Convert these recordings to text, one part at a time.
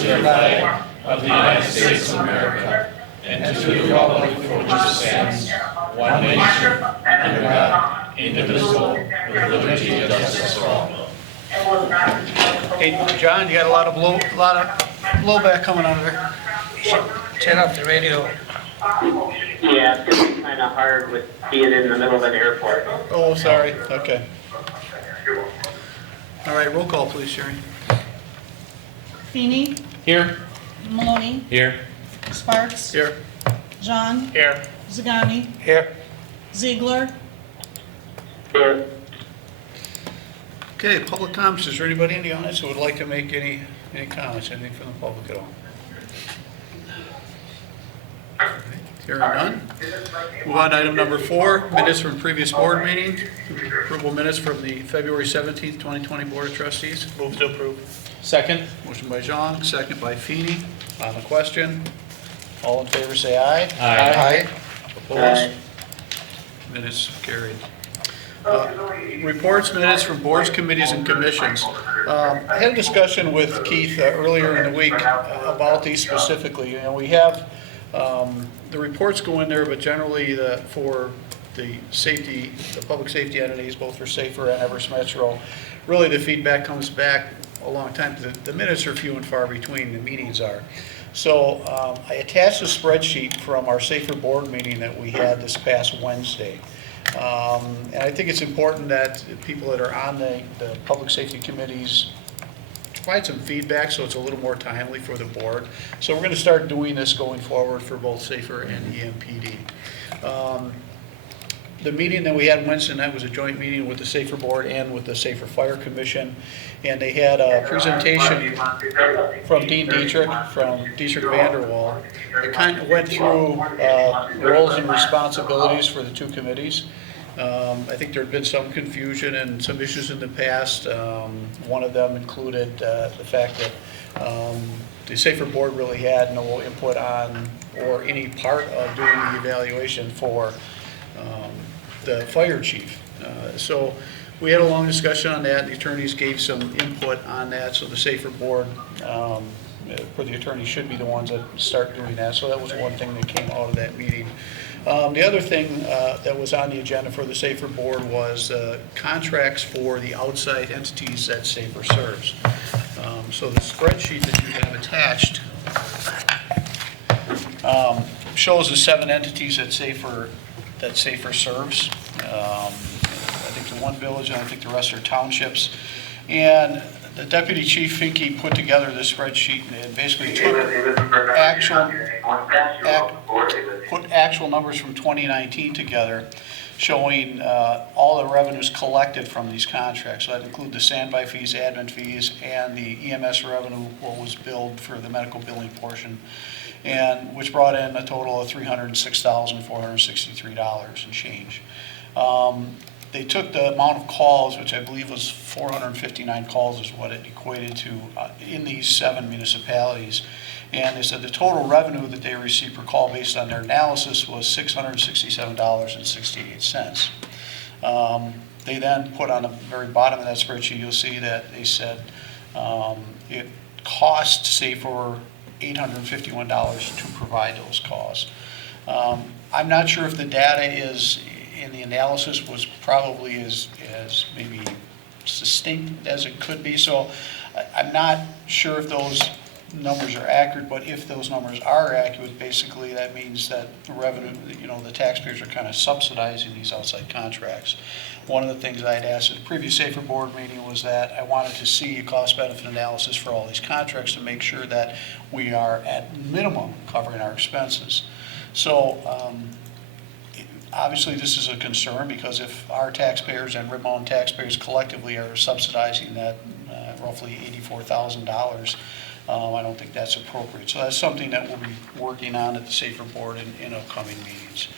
to the flag of the United States of America and to the republic for which it stands, one nation, under God, indivisible, with liberty and justice for all. Hey, John, you got a lot of blowback coming out of there. Turn up the radio. Yeah, it's going to be kind of hard with being in the middle of an airport. Oh, sorry. Okay. All right, roll call, please, Sherry. Feeney, Here. Maloney, Here. Sparks, Here. John, Here. Zagami, Here. Ziegler, Here. Okay, public comments. Is there anybody in the audience who would like to make any comments, anything from the public at all? Hearing none. Move on to item number 4, minutes from previous board meeting. Approval minutes from the February 17th, 2020 Board of Trustees. Move to approve. Second. Motion by Jean, second by Feeney. On the question, all in favor say aye. Aye. Opposed? Minutes carried. Reports, minutes from boards, committees, and commissions. I had a discussion with Keith earlier in the week about these specifically. You know, we have the reports go in there, but generally for the safety, the public safety entities, both for Safer and Everest Metro, really the feedback comes back a long time. The minutes are few and far between, the meetings are. So I attached a spreadsheet from our Safer board meeting that we had this past Wednesday. And I think it's important that people that are on the public safety committees provide some feedback so it's a little more timely for the board. So we're going to start doing this going forward for both Safer and EMPD. The meeting that we had Wednesday night was a joint meeting with the Safer board and with the Safer Fire Commission. And they had a presentation from Dean Dietrich, from Dietrich Vanderwall. It kind of went through roles and responsibilities for the two committees. I think there had been some confusion and some issues in the past. One of them included the fact that the Safer board really had no input on or any part of doing the evaluation for the fire chief. So we had a long discussion on that. The attorneys gave some input on that, so the Safer board, for the attorneys, should be the ones that start doing that. So that was one thing that came out of that meeting. The other thing that was on the agenda for the Safer board was contracts for the outside entities that Safer serves. So the spreadsheet that you have attached shows the 7 entities that Safer serves. I think the one village, and I think the rest are townships. And the Deputy Chief Finke put together this spreadsheet and basically took actual numbers from 2019 together, showing all the revenues collected from these contracts. So that include the standby fees, admin fees, and the EMS revenue, what was billed for the medical billing portion, and which brought in a total of $306,463 and change. They took the amount of calls, which I believe was 459 calls is what it equated to in these 7 municipalities. And they said the total revenue that they received per call based on their analysis was $667.68. They then put on the very bottom of that spreadsheet, you'll see that they said it cost Safer $851 to provide those calls. I'm not sure if the data is in the analysis was probably as maybe succinct as it could be. So I'm not sure if those numbers are accurate, but if those numbers are accurate, basically that means that the revenue, the taxpayers are kind of subsidizing these outside contracts. One of the things I had asked at the previous Safer board meeting was that I wanted to see a cost-benefit analysis for all these contracts to make sure that we are at minimum covering our expenses. So obviously this is a concern, because if our taxpayers and Ripon taxpayers collectively are subsidizing that roughly $84,000, I don't think that's appropriate. So that's something that we'll be working on at the Safer board in upcoming meetings.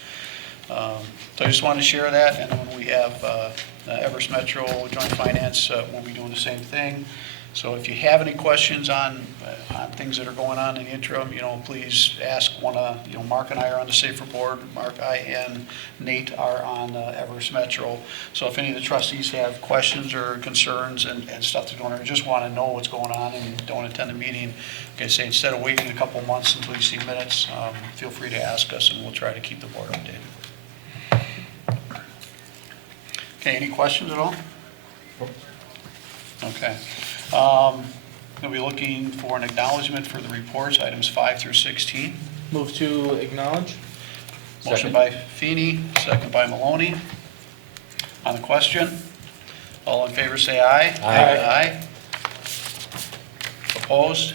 So I just wanted to share that, and when we have Everest Metro Joint Finance, we'll be doing the same thing. So if you have any questions on things that are going on in the interim, please ask one of, Mark and I are on the Safer Board. Mark, I, and Nate are on Everest Metro. So if any of the trustees have questions or concerns and stuff that's going on, or just want to know what's going on and don't attend the meeting, like I say, instead of waiting a couple months until you see minutes, feel free to ask us and we'll try to keep the board updated. Okay, any questions at all? Okay. We'll be looking for an acknowledgement for the reports, items 5 through 16. Move to acknowledge. Motion by Feeney, second by Maloney. On the question, all in favor say aye. Aye. Aye. Opposed?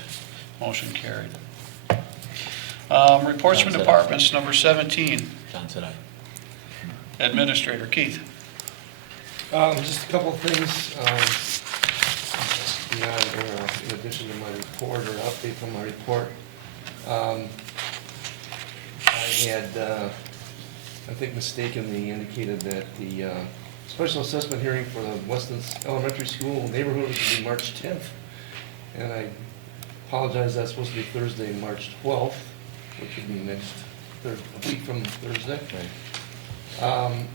Motion carried. Reports from John said aye. departments, number 17. John said aye. Administrator Keith. Just a couple of things, beyond, or in addition to my report, or update from my report. I had, I think mistakenly indicated that the special assessment hearing for the Weston Elementary School neighborhood was going to be March 10th. And I apologize, that's supposed to be Thursday, March 12th, which would be next, a week from Thursday. I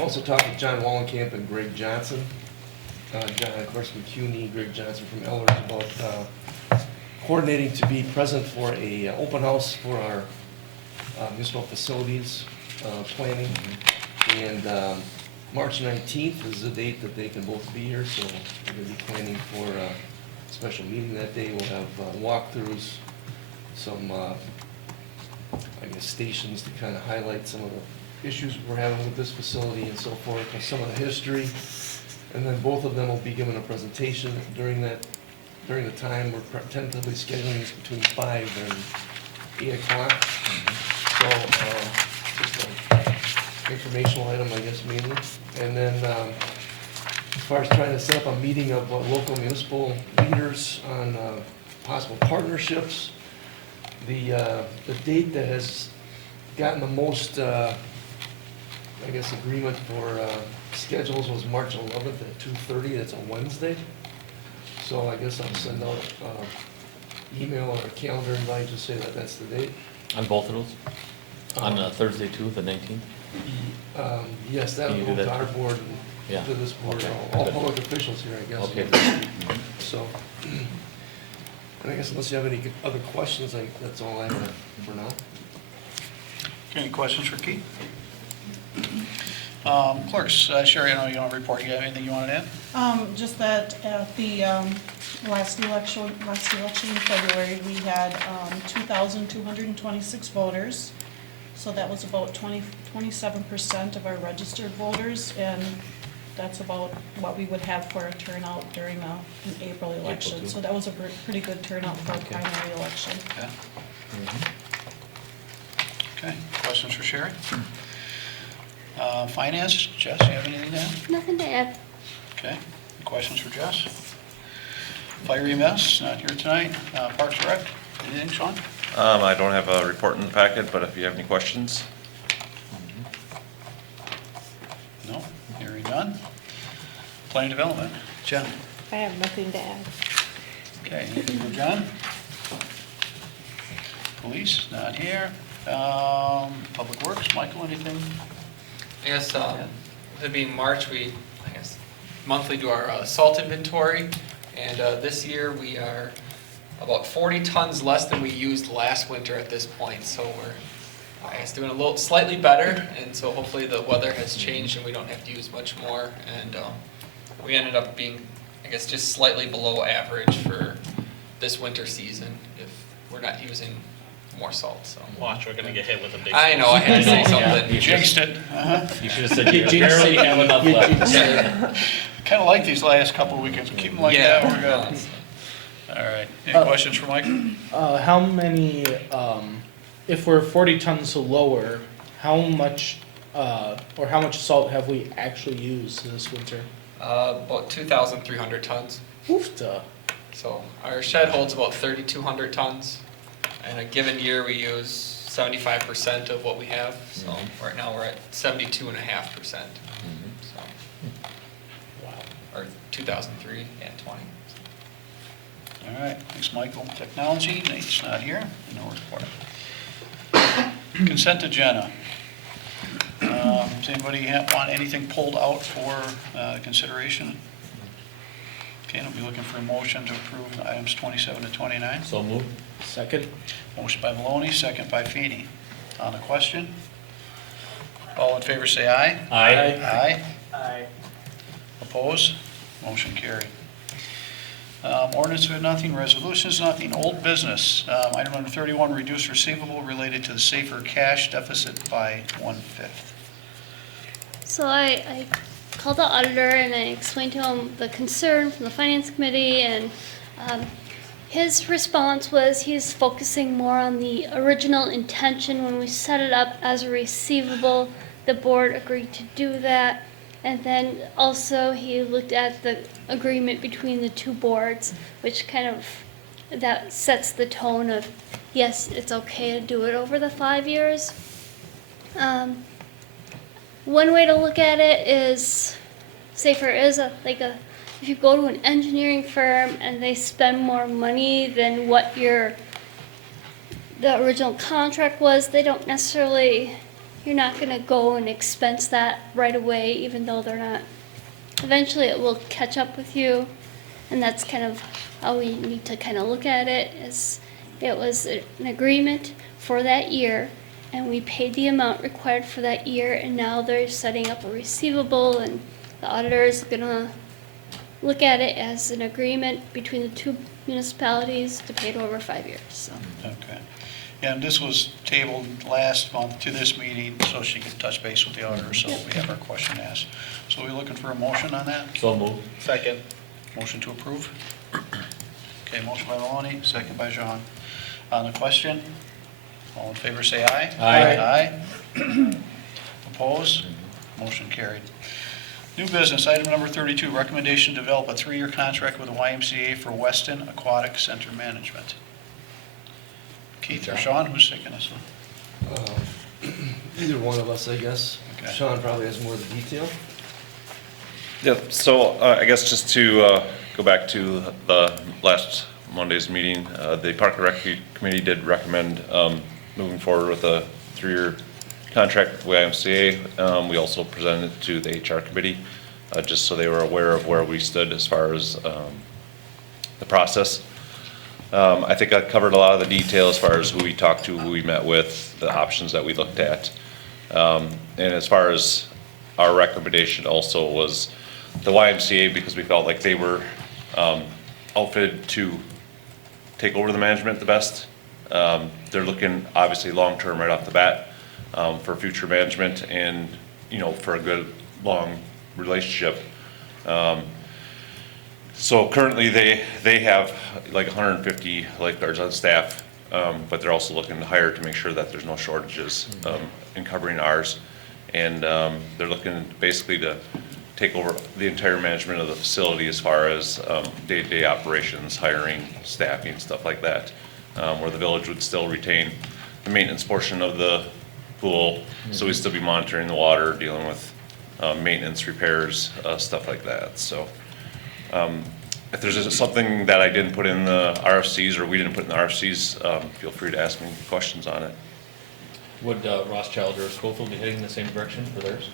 also talked with John Wallenkamp and Greg Johnson. John, of course, McCuney, Greg Johnson from Ellers, about coordinating to be present for a open house for our municipal facilities planning. And March 19th is the date that they can both be here, so we're going to be planning for a special meeting that day. We'll have walkthroughs, some, I guess, stations to kind of highlight some of the issues we're having with this facility and so forth, and some of the history. And then both of them will be given a presentation during the time. We're tentatively scheduling this between 5 and 8 o'clock. So, just an informational item, I guess, mainly. And then, as far as trying to set up a meeting of local municipal leaders on possible partnerships, the date that has gotten the most, I guess, agreement for schedules was March 11th at 2:30. That's a Wednesday. So I guess I'll send out email or a calendar invite to say that that's the date. On both of those? On Thursday too, the 19th? Yes, that'll Can you go do to that our too? board Yeah. and to this board, Okay. all public officials here, I guess. Okay. So, and I guess unless you have any other questions, that's all I have for now. Any questions for Keith? Clerks, Sherry, I know you don't report. You have anything you want to add? Just that at the last election in February, we had 2,226 voters. So that was about 27% of our registered voters, and that's about what we would have for a turnout during an April election. too. So that was a pretty good turnout for a Okay. primary election. Yeah. Okay, questions for Sherry? Finance, Jess, you have anything to add? Nothing to add. Okay, questions for Jess? Fire EMS, not here tonight. Parks and Rec, anything, Sean? I don't have a report in the packet, but if you have any questions. No, hearing none. Planning Development, Jen? I have nothing to add. Okay, anything for John? Police, not here. Public Works, Michael, anything? I guess, it'd be in March, we, monthly do our salt inventory, and this year we are about 40 tons less than we used last winter at this point, so we're, doing a little, slightly better, and so hopefully the weather has changed and we don't have to use much more, and we ended up being, just slightly below average for this winter season, if we're not using more salt, so. Watch, we're gonna get hit with a big. I know, I had to say something. You jinxed it. You should have said you barely have enough left. Kind of like these last couple of weekends. Keep them like that, we're good. All right, any questions for Mike? How many, if we're 40 tons lower, how much salt have we actually used this winter? About 2,300 tons. Oofta. So our shed holds about 3,200 tons. In a given year, we use 75% of what we have. So right now we're at 72.5%. So. Wow. or 2003 and 20. All right, thanks, Michael. Technology, Nate's not here, no report. Consent agenda. Does anybody want anything pulled out for consideration? Okay, I'll be looking for a motion to approve items 27 to 29. So moved. Second? Motion by Maloney, second by Feeny. On the question? All in favor say aye. Aye. Aye. Aye. Opposed? Motion carried. Ordinance with nothing, resolutions nothing, old business. Item number 31, reduced receivable related to the safer cash deficit by 1/5. So I called the auditor and I explained to him the concern from the finance committee, and his response was he's focusing more on the original intention when we set it up as a receivable. The board agreed to do that. And then also he looked at the agreement between the two boards, which kind of, that sets the tone of, yes, it's okay to do it over the 5 years. One way to look at it is, say if you go to an engineering firm and they spend more money than what the original contract was, they don't necessarily, you're not gonna go and expense that right away, even though they're not. Eventually it will catch up with you, and that's kind of how we need to kind of look at it, is it was an agreement for that year, and we paid the amount required for that year, and now they're setting up a receivable, and the auditor is gonna look at it as an agreement between the two municipalities to pay it over 5 years, so. Okay. And this was tabled last month to this meeting, so she could touch base with the auditor, so we have our question asked. So we're looking for a motion on that? So moved. Second. Motion to approve? Okay, motion by Maloney, second by Jean. On the question? All in favor say aye. Aye. Aye. Opposed? Motion carried. New business, item number 32, recommendation to develop a 3-year contract with the YMCA for Weston Aquatic Center Management. Keith or Sean, who's taking this one? Either one of us, I guess. Okay. Sean probably has more of the detail. Yep, so I guess just to go back to the last Monday's meeting, the Park and Rec Committee did recommend moving forward with a 3-year contract with YMCA. We also presented it to the HR committee, just so they were aware of where we stood as far as the process. I think I covered a lot of the detail as far as who we talked to, who we met with, the options that we looked at. And as far as our recommendation also was the YMCA, because we felt like they were outfitted to take over the management the best. They're looking obviously long-term right off the bat for future management and, for a good, long relationship. So currently they have like 150 lifeguards on staff, but they're also looking to hire to make sure that there's no shortages in covering ours. And they're looking basically to take over the entire management of the facility as far as day-to-day operations, hiring, staffing, stuff like that, where the village would still retain the maintenance portion of the pool, so we'd still be monitoring the water, dealing with maintenance, repairs, stuff like that. So if there's something that I didn't put in the RFCs or we didn't put in the RFCs, feel free to ask me questions on it. Would Rothschild or Schofield be heading in the same direction for theirs?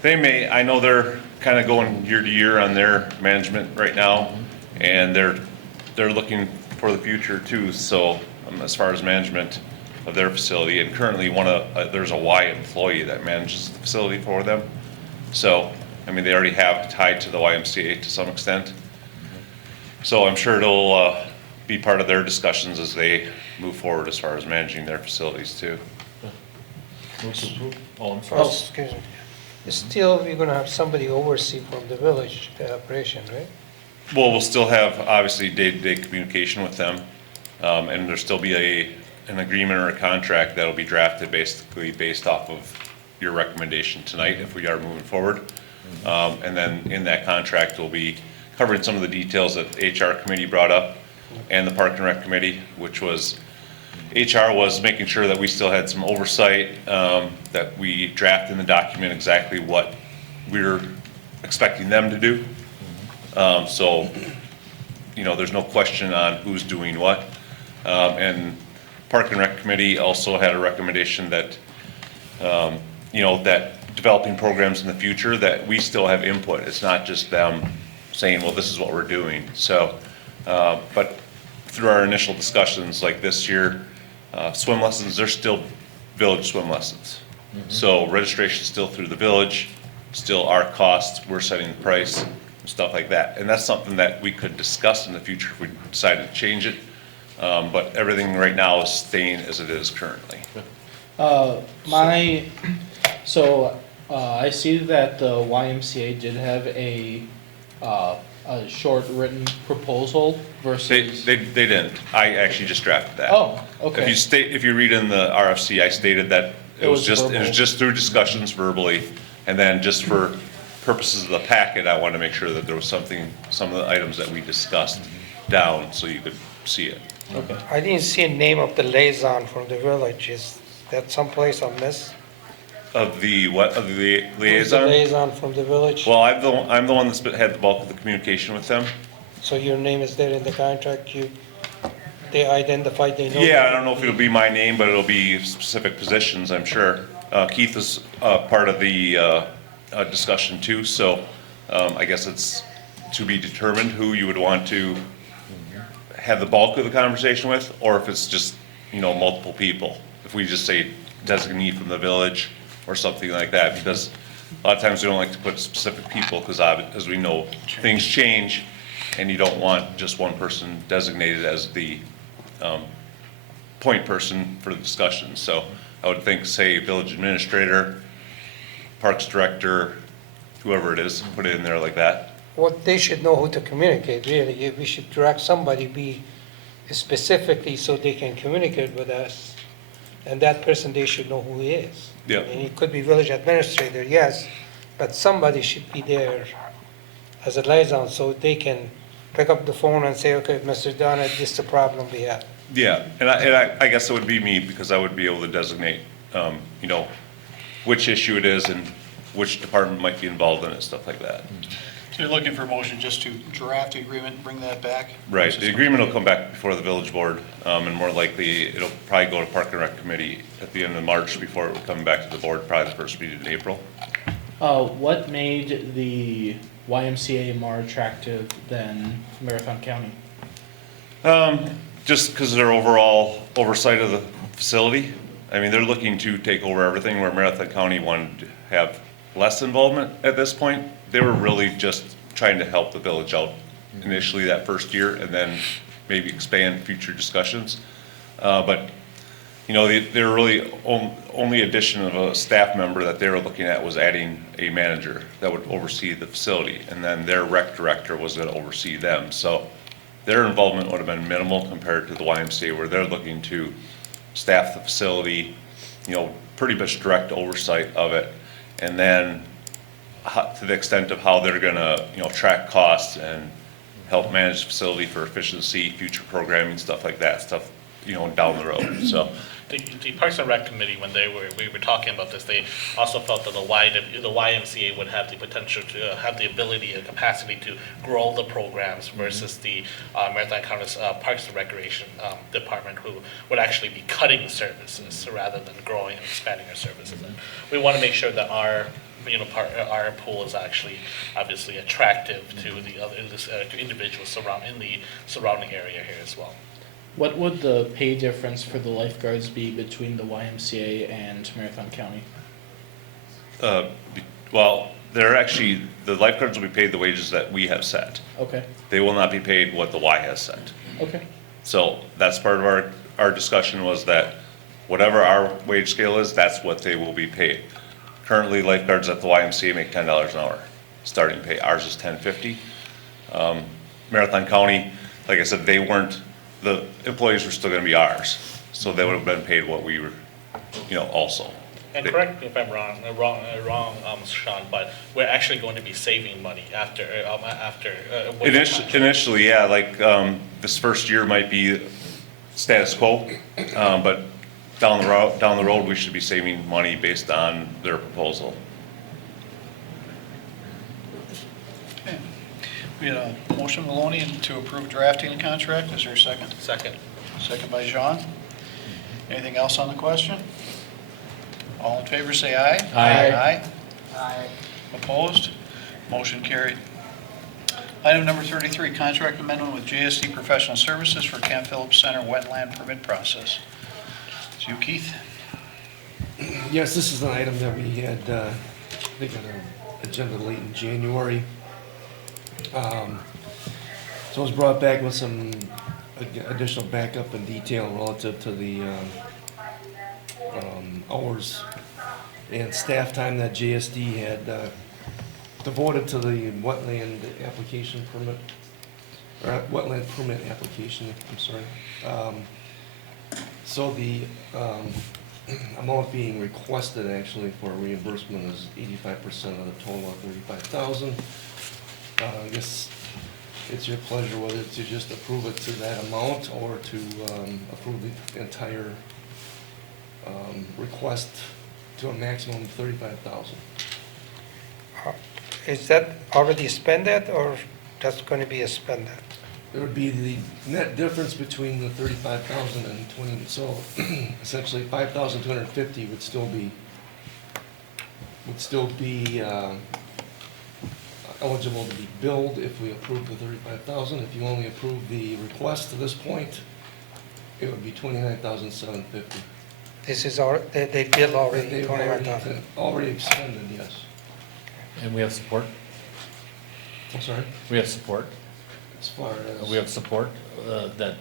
They may. I know they're kind of going year to year on their management right now, and they're looking for the future too. So as far as management of their facility, and currently there's a Y employee that manages the facility for them. So I mean, they already have tied to the YMCA to some extent. So I'm sure it'll be part of their discussions as they move forward as far as managing their facilities too. Move to approve. Oh, I'm Oh, sorry. excuse me. Still, we're gonna have somebody oversee from the village, the operation, right? Well, we'll still have obviously day-to-day communication with them, and there'll still be an agreement or a contract that'll be drafted basically based off of your recommendation tonight if we are moving forward. And then in that contract, we'll be covering some of the details that the HR committee brought up and the Park and Rec committee, which was, HR was making sure that we still had some oversight, that we draft in the document exactly what we're expecting them to do. So, you know, there's no question on who's doing what. And Park and Rec Committee also had a recommendation that, you know, that developing programs in the future, that we still have input. It's not just them saying, well, this is what we're doing. So, but through our initial discussions, like this year, swim lessons, they're still village swim lessons. So registration still through the village, still our cost, we're setting the price, stuff like that. And that's something that we could discuss in the future if we decided to change it. But everything right now is staying as it is currently. I see that the YMCA did have a short written proposal versus. They didn't. I actually just drafted that. Oh, okay. If you read in the RFC, I stated that it was verbal. just through discussions verbally, and then just for purposes of the packet, I wanted to make sure that there was some of the items that we discussed down, so you could see it. Okay. I didn't see a name of the liaison from the village. Is that someplace I missed? Of the what, of the Who's the liaison? liaison from the village? Well, I'm the one that's had the bulk of the communication with them. So your name is there in the contract, they identified, they know? Yeah, I don't know if it'll be my name, but it'll be specific positions, I'm sure. Keith is part of the discussion too, so I guess it's to be determined who you would want to have the bulk of the conversation with, or if it's just, you know, multiple people. If we just say designee from the village or something like that, because a lot of times we don't like to put specific people, because as we know, things change, and you don't want just one person designated as the point person for the discussion. So I would think, say, village administrator, parks director, whoever it is, put it in there like that. Well, they should know who to communicate, really. We should direct somebody be specifically so they can communicate with us. And that person, they should know who he is. Yeah. And it could be village administrator, yes, but somebody should be there as a liaison so they can pick up the phone and say, okay, Mr. Donna, this is the problem we have. Yeah, and I guess it would be me, because I would be able to designate, you know, which issue it is and which department might be involved in it, stuff like that. So you're looking for a motion just to draft the agreement and bring that back? Right, the agreement will come back before the village board, and more likely, it'll probably go to Park and Rec Committee at the end of March before it would come back to the board, probably the first meeting in April. What made the YMCA more attractive than Marathon County? Just because of their overall oversight of the facility. I mean, they're looking to take over everything, where Marathon County wanted to have less involvement at this point. They were really just trying to help the village out initially that first year, and then maybe expand future discussions. But, you know, they're really only addition of a staff member that they were looking at was adding a manager that would oversee the facility, and then their rec director was going to oversee them. So their involvement would have been minimal compared to the YMCA, where they're looking to staff the facility, you know, pretty much direct oversight of it, and then to the extent of how they're gonna, you know, track costs and help manage the facility for efficiency, future programming, stuff like that, stuff, you know, down the road, so. The Parks and Rec Committee, when we were talking about this, they also felt that the YMCA would have the potential to have the ability and capacity to grow the programs versus the Marathon County's Parks and Recreation Department, who would actually be cutting services rather than growing and expanding our services. And we want to make sure that our pool is actually obviously attractive to the other to individuals in the surrounding area here as well. What would the pay difference for the lifeguards be between the YMCA and Marathon County? Well, they're actually, the lifeguards will be paid the wages that we have set. Okay, They will not be paid what the Y has set. okay, So that's part of our discussion, was that whatever our wage scale is, that's what they will be paid. Currently, lifeguards at the YMCA make $10 an hour, starting pay. Ours is $10.50. Marathon County, like I said, the employees were still gonna be ours, so they would have been paid what we were, you know, also. And correct me if I'm wrong, Sean, but we're actually going to be saving money after. Initially, yeah, like, this first year might be status quo, but down the road, we should be saving money based on their proposal. We had a motion, Maloney, to approve drafting the contract. Is there a second? Second. Second by Jean. Anything else on the question? All in favor, say aye. Aye. Aye. Opposed? Motion carried. Item number 33, contract amendment with JSD Professional Services for Camp Phillips Center wetland permit process. It's you, Keith. Yes, this is an item that we had, I think on our agenda late in January. So it was brought back with some additional backup and detail relative to the hours and staff time that JSD had devoted to the wetland application permit, or wetland permit application, I'm sorry. So the amount being requested actually for reimbursement is 85% of the total of $35,000. I guess it's your pleasure whether to just approve it to that amount or to approve the entire request to a maximum of $35,000. Is that already spent that, or that's going to be a spend that? It would be the net difference between the 35,000 and 20, so essentially 5,250 would still be eligible to be billed if we approve the 35,000. If you only approve the request to this point, it would be 29,750. This is they bill already They've 21,000. already expended, yes. And we have support? I'm sorry, We have support? as far as. We have support that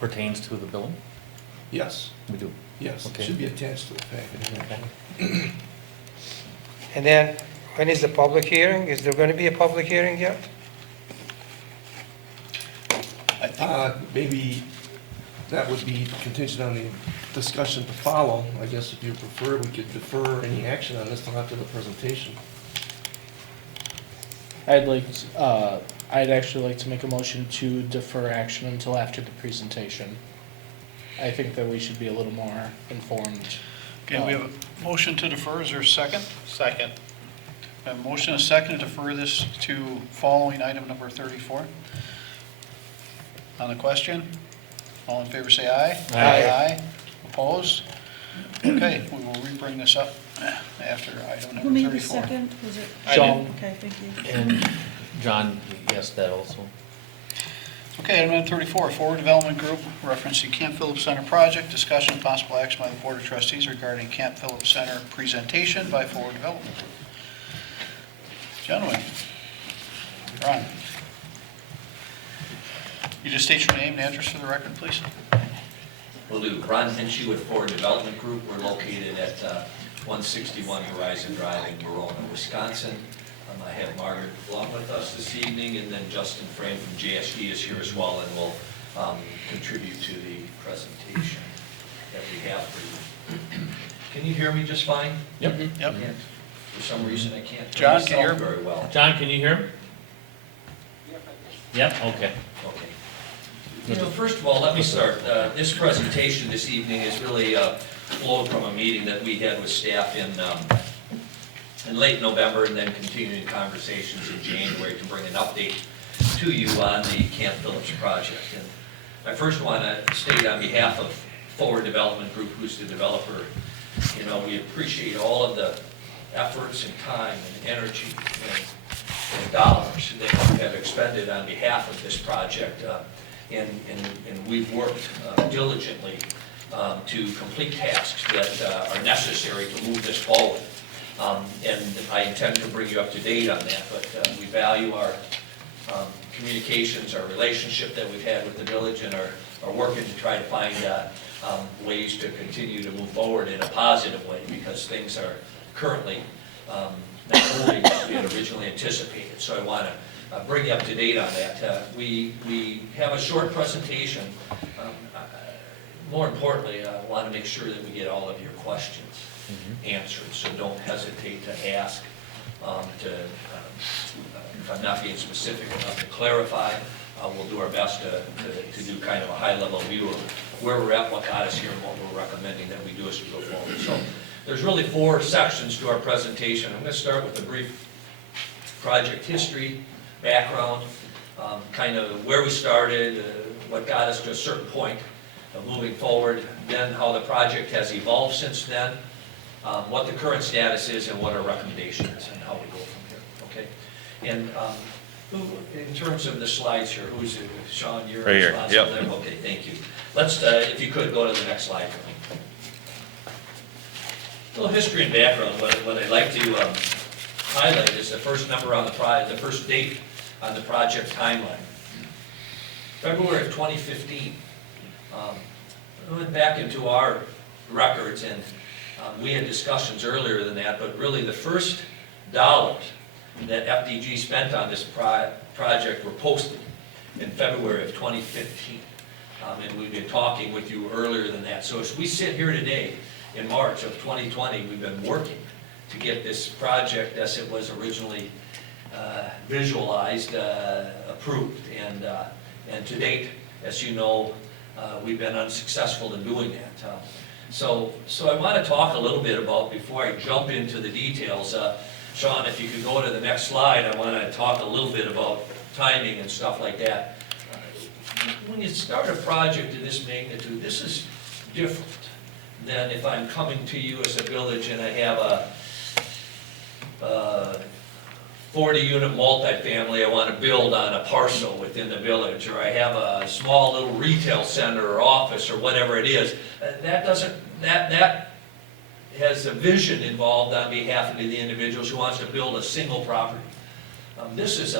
pertains to the billing? Yes, We do. yes, it Okay. should be attached to the package. actually. And then, when is the public hearing? Is there going to be a public hearing yet? I think Maybe that would be contingent on the discussion to follow. I guess if you prefer, we could defer any action on this till after the presentation. I'd actually like to make a motion to defer action until after the presentation. I think that we should be a little more informed. Okay, we have a motion to defer. Is there a second? Second. We have a motion and a second to defer this to following item number 34. On the question, all in favor say aye. Aye. Opposed? Okay, we will re-bring this up after item Who number made the 34. second? Was it? I John. Okay, thank you. And John guessed that also. Okay, item number 34, Forward Development Group referencing Camp Phillips Center project, discussion and possible action by the Board of Trustees regarding Camp Phillips Center presentation by Forward Development Group. Gentlemen, Ron. You just state your name and address for the record, please. Will do. Ron Hinchy with Forward Development Group. We're located at 161 Horizon Drive in Verona, Wisconsin. I have Margaret Blum with us this evening, and then Justin Frame from JSD is here as well, and will contribute to the presentation that we have for you. Can you hear me just fine? Yep. Yep. For some reason, I can't John, hear can you hear myself very well. John, can you hear him? Yep, okay. Okay. So first of all, let me start. This presentation this evening is really flowed from a meeting that we had with staff in late November, and then continuing conversations in January to bring an update to you on the Camp Phillips project. And I first want to state on behalf of Forward Development Group, who's the developer, we appreciate all of the efforts and time and energy and dollars that you have expended on behalf of this project. And we've worked diligently to complete tasks that are necessary to move this forward. And I intend to bring you up to date on that, but we value our communications, our relationship that we've had with the village, and are working to try to find ways to continue to move forward in a positive way, because things are currently not moving as we had originally anticipated. So I want to bring you up to date on that. We have a short presentation. More importantly, I want to make sure that we get all of your questions answered, so don't hesitate to ask. If I'm not being specific enough to clarify, we'll do our best to do kind of a high-level view of where we're at, what got us here, and what we're recommending that we do as we go forward. So there's really 4 sections to our presentation. I'm going to start with a brief project history, background, kind of where we started, what got us to a certain point of moving forward, then how the project has evolved since then, what the current status is, and what our recommendation is, and how we go from here, okay? And in terms of the slides here, who's, Sean, you're Right here, responsible yep. there? Okay, thank you. Let's, if you could, go to the next slide for me. A little history and background. What I'd like to highlight is the first number on the first date on the project timeline. February of 2015. I went back into our records, and we had discussions earlier than that, but really the first dollars that FDG spent on this project were posted in February of 2015. And we've been talking with you earlier than that. So as we sit here today, in March of 2020, we've been working to get this project, as it was originally visualized, approved. And to date, as you know, we've been unsuccessful in doing that. So I want to talk a little bit about, before I jump into the details, Sean, if you could go to the next slide, I want to talk a little bit about timing and stuff like that. When you start a project of this magnitude, this is different than if I'm coming to you as a village and I have a 40-unit multifamily I want to build on a parcel within the village, or I have a small little retail center or office or whatever it is. That has a vision involved on behalf of the individuals who wants to build a single property. This is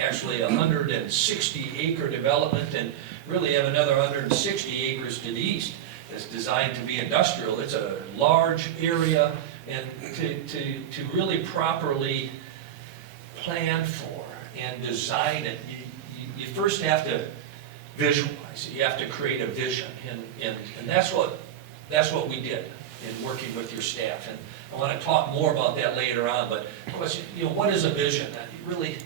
actually a 160-acre development, and really have another 160 acres to the east that's designed to be industrial. It's a large area, and to really properly plan for and design it, you first have to visualize it. You have to create a vision, and that's what we did in working with your staff. And I want to talk more about that later on, but what is a vision? Really,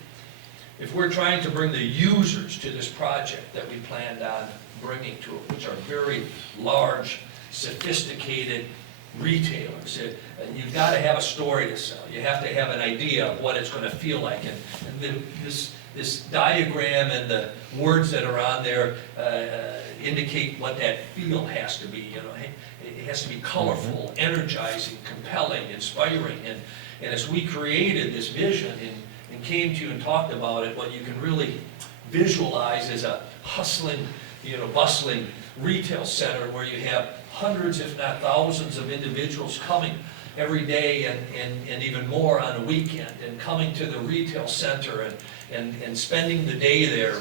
if we're trying to bring the users to this project that we planned on bringing to it, which are very large, sophisticated retailers, and you've got to have a story to sell. You have to have an idea of what it's going to feel like. And this diagram and the words that are on there indicate what that feel has to be. It has to be colorful, energizing, compelling, inspiring. And as we created this vision and came to you and talked about it, what you can really visualize is a hustling, bustling retail center where you have hundreds, if not thousands, of individuals coming every day and even more on a weekend, and coming to the retail center and spending the day there,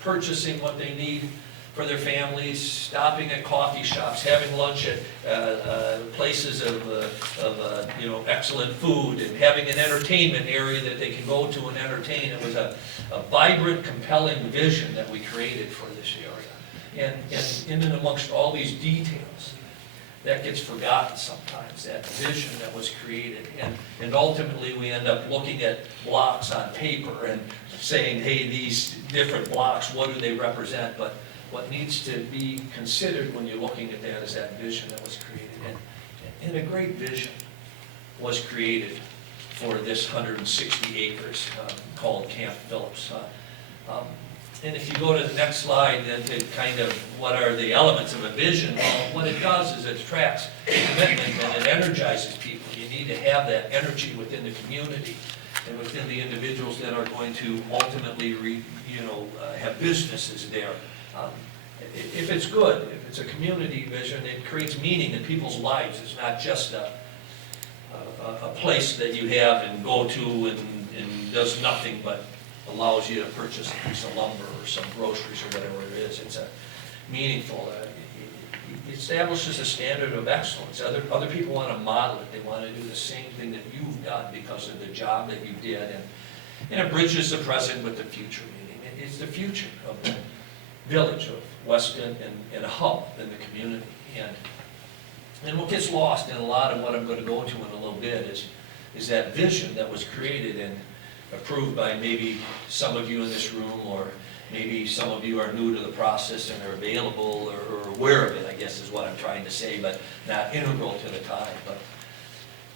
purchasing what they need for their families, stopping at coffee shops, having lunch at places of excellent food, and having an entertainment area that they can go to and entertain. It was a vibrant, compelling vision that we created for this area. And in and amongst all these details, that gets forgotten sometimes, that vision that was created. And ultimately, we end up looking at blocks on paper and saying, hey, these different blocks, what do they represent? But what needs to be considered when you're looking at that is that vision that was created. And a great vision was created for this 160 acres called Camp Phillips. And if you go to the next slide, then to kind of what are the elements of a vision, well, what it does is it attracts commitment and it energizes people. You need to have that energy within the community and within the individuals that are going to ultimately have businesses there. If it's good, if it's a community vision, it creates meaning in people's lives. It's not just a place that you have and go to and does nothing but allows you to purchase a piece of lumber or some groceries or whatever it is. It's a meaningful, it establishes a standard of excellence. Other people want to model it. They want to do the same thing that you've done because of the job that you did. And it bridges the present with the future. It's the future of the village of Weston and a hub in the community. And what gets lost in a lot of what I'm going to go into in a little bit is that vision that was created and approved by maybe some of you in this room, or maybe some of you are new to the process and are available or aware of it, I guess is what I'm trying to say, but not integral to the time. But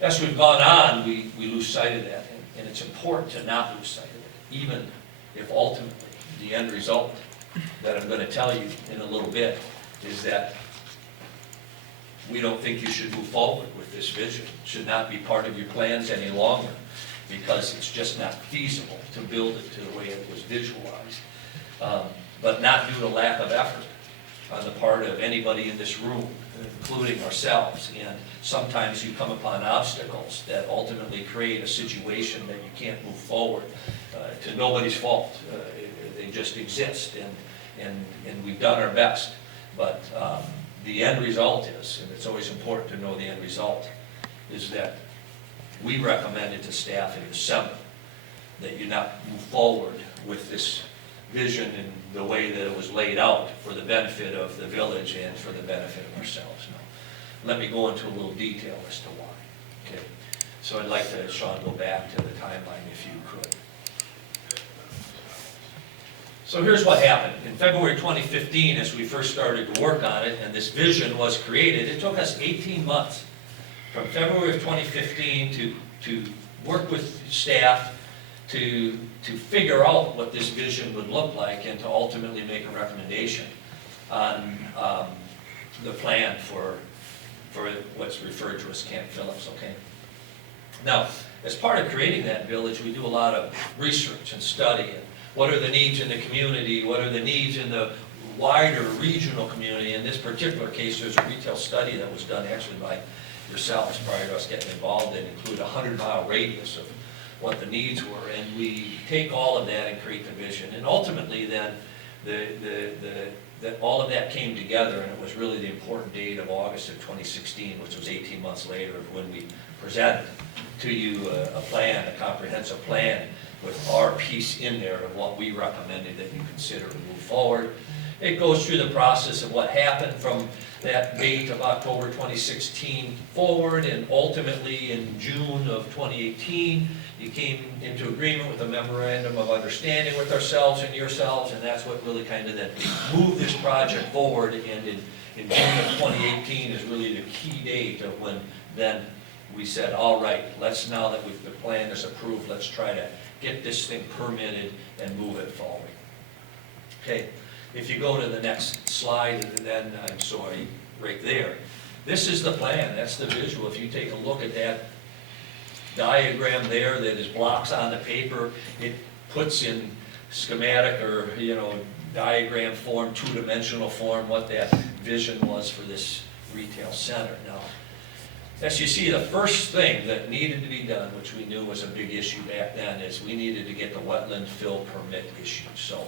as we've gone on, we lose sight of that, and it's important to not lose sight of it, even if ultimately the end result that I'm gonna tell you in a little bit is that we don't think you should move forward with this vision, it should not be part of your plans any longer, because it's just not feasible to build it to the way it was visualized. But not due to lack of effort on the part of anybody in this room, including ourselves. And sometimes you come upon obstacles that ultimately create a situation that you can't move forward, to nobody's fault. They just exist, and we've done our best. But the end result is, and it's always important to know the end result, is that we recommended to staff in December that you not move forward with this vision in the way that it was laid out for the benefit of the village and for the benefit of ourselves. Now, let me go into a little detail as to why. Okay, so I'd like to, Sean, go back to the timeline if you could. So here's what happened. In February 2015, as we first started to work on it, and this vision was created, it took us 18 months from February of 2015 to work with staff to figure out what this vision would look like and to ultimately make a recommendation on the plan for what's referred to as Camp Phillips, okay? Now, as part of creating that village, we do a lot of research and study. And what are the needs in the community? What are the needs in the wider regional community? In this particular case, there's a retail study that was done actually by yourselves prior to us getting involved and include a 100-mile radius of what the needs were, and we take all of that and create the vision. And ultimately then, all of that came together, and it was really the important date of August of 2016, which was 18 months later, of when we presented to you a plan, a comprehensive plan, with our piece in there of what we recommended that you consider to move forward. It goes through the process of what happened from that date of October 2016 forward, and ultimately in June of 2018, you came into agreement with a memorandum of understanding with ourselves and yourselves, and that's what really kind of then moved this project forward. And in June of 2018 is really the key date of when then we said, all right, let's, now that the plan is approved, let's try to get this thing permitted and move it forward. Okay, if you go to the next slide, and then, I'm sorry, right there. This is the plan, that's the visual. If you take a look at that diagram there that is blocks on the paper, it puts in schematic or, diagram form, two-dimensional form, what that vision was for this retail center. Now, as you see, the first thing that needed to be done, which we knew was a big issue back then, is we needed to get the wetland fill permit issued. So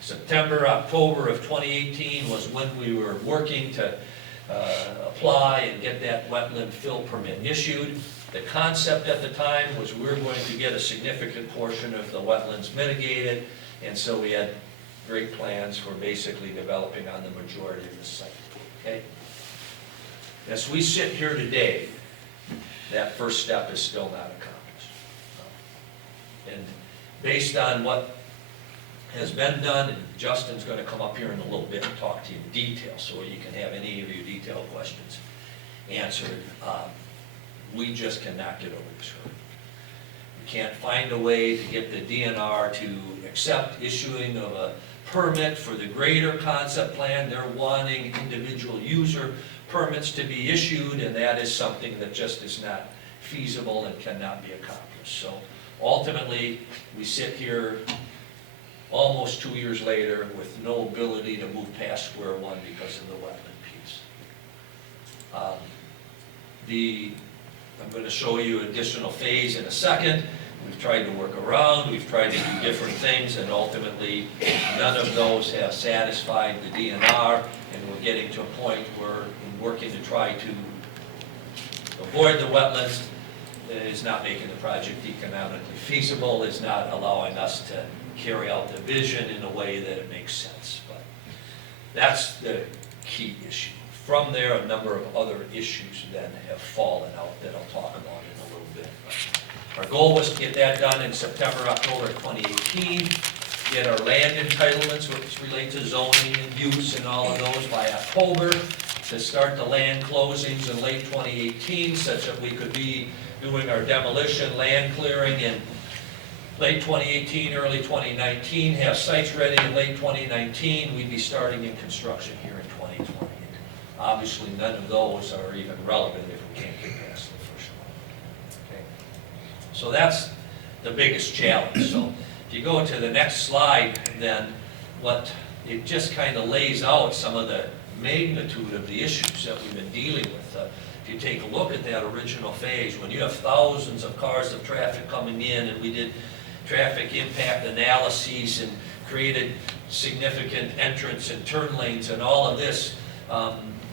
September, October of 2018 was when we were working to apply and get that wetland fill permit issued. The concept at the time was we were going to get a significant portion of the wetlands mitigated, and so we had great plans for basically developing on the majority of the site. Okay? As we sit here today, that first step is still not accomplished. And based on what has been done, and Justin's going to come up here in a little bit and talk to you in detail so you can have any of your detailed questions answered, we just cannot get over this hurdle. We can't find a way to get the DNR to accept issuing of a permit for the greater concept plan. They're wanting individual user permits to be issued, and that is something that just is not feasible and cannot be accomplished. So ultimately, we sit here almost 2 years later with no ability to move past square one because of the wetland piece. I'm going to show you additional phase in a second. We've tried to work around, we've tried to do different things, and ultimately none of those have satisfied the DNR, and we're getting to a point where in working to try to avoid the wetlands is not making the project economically feasible, is not allowing us to carry out the vision in a way that it makes sense. But that's the key issue. From there, a number of other issues then have fallen out that I'll talk about in a little bit. But our goal was to get that done in September, October 2018, get our land entitlements, which relate to zoning and use and all of those, by October, to start the land closings in late 2018, such that we could be doing our demolition, land clearing, and late 2018, early 2019, have sites ready in late 2019, we'd be starting in construction here in 2020. Obviously, none of those are even relevant if we can't get past the first one. Okay. So that's the biggest challenge. So if you go to the next slide, then what it just kind of lays out some of the magnitude of the issues that we've been dealing with. If you take a look at that original phase, when you have thousands of cars of traffic coming in, and we did traffic impact analyses and created significant entrance and turn lanes and all of this,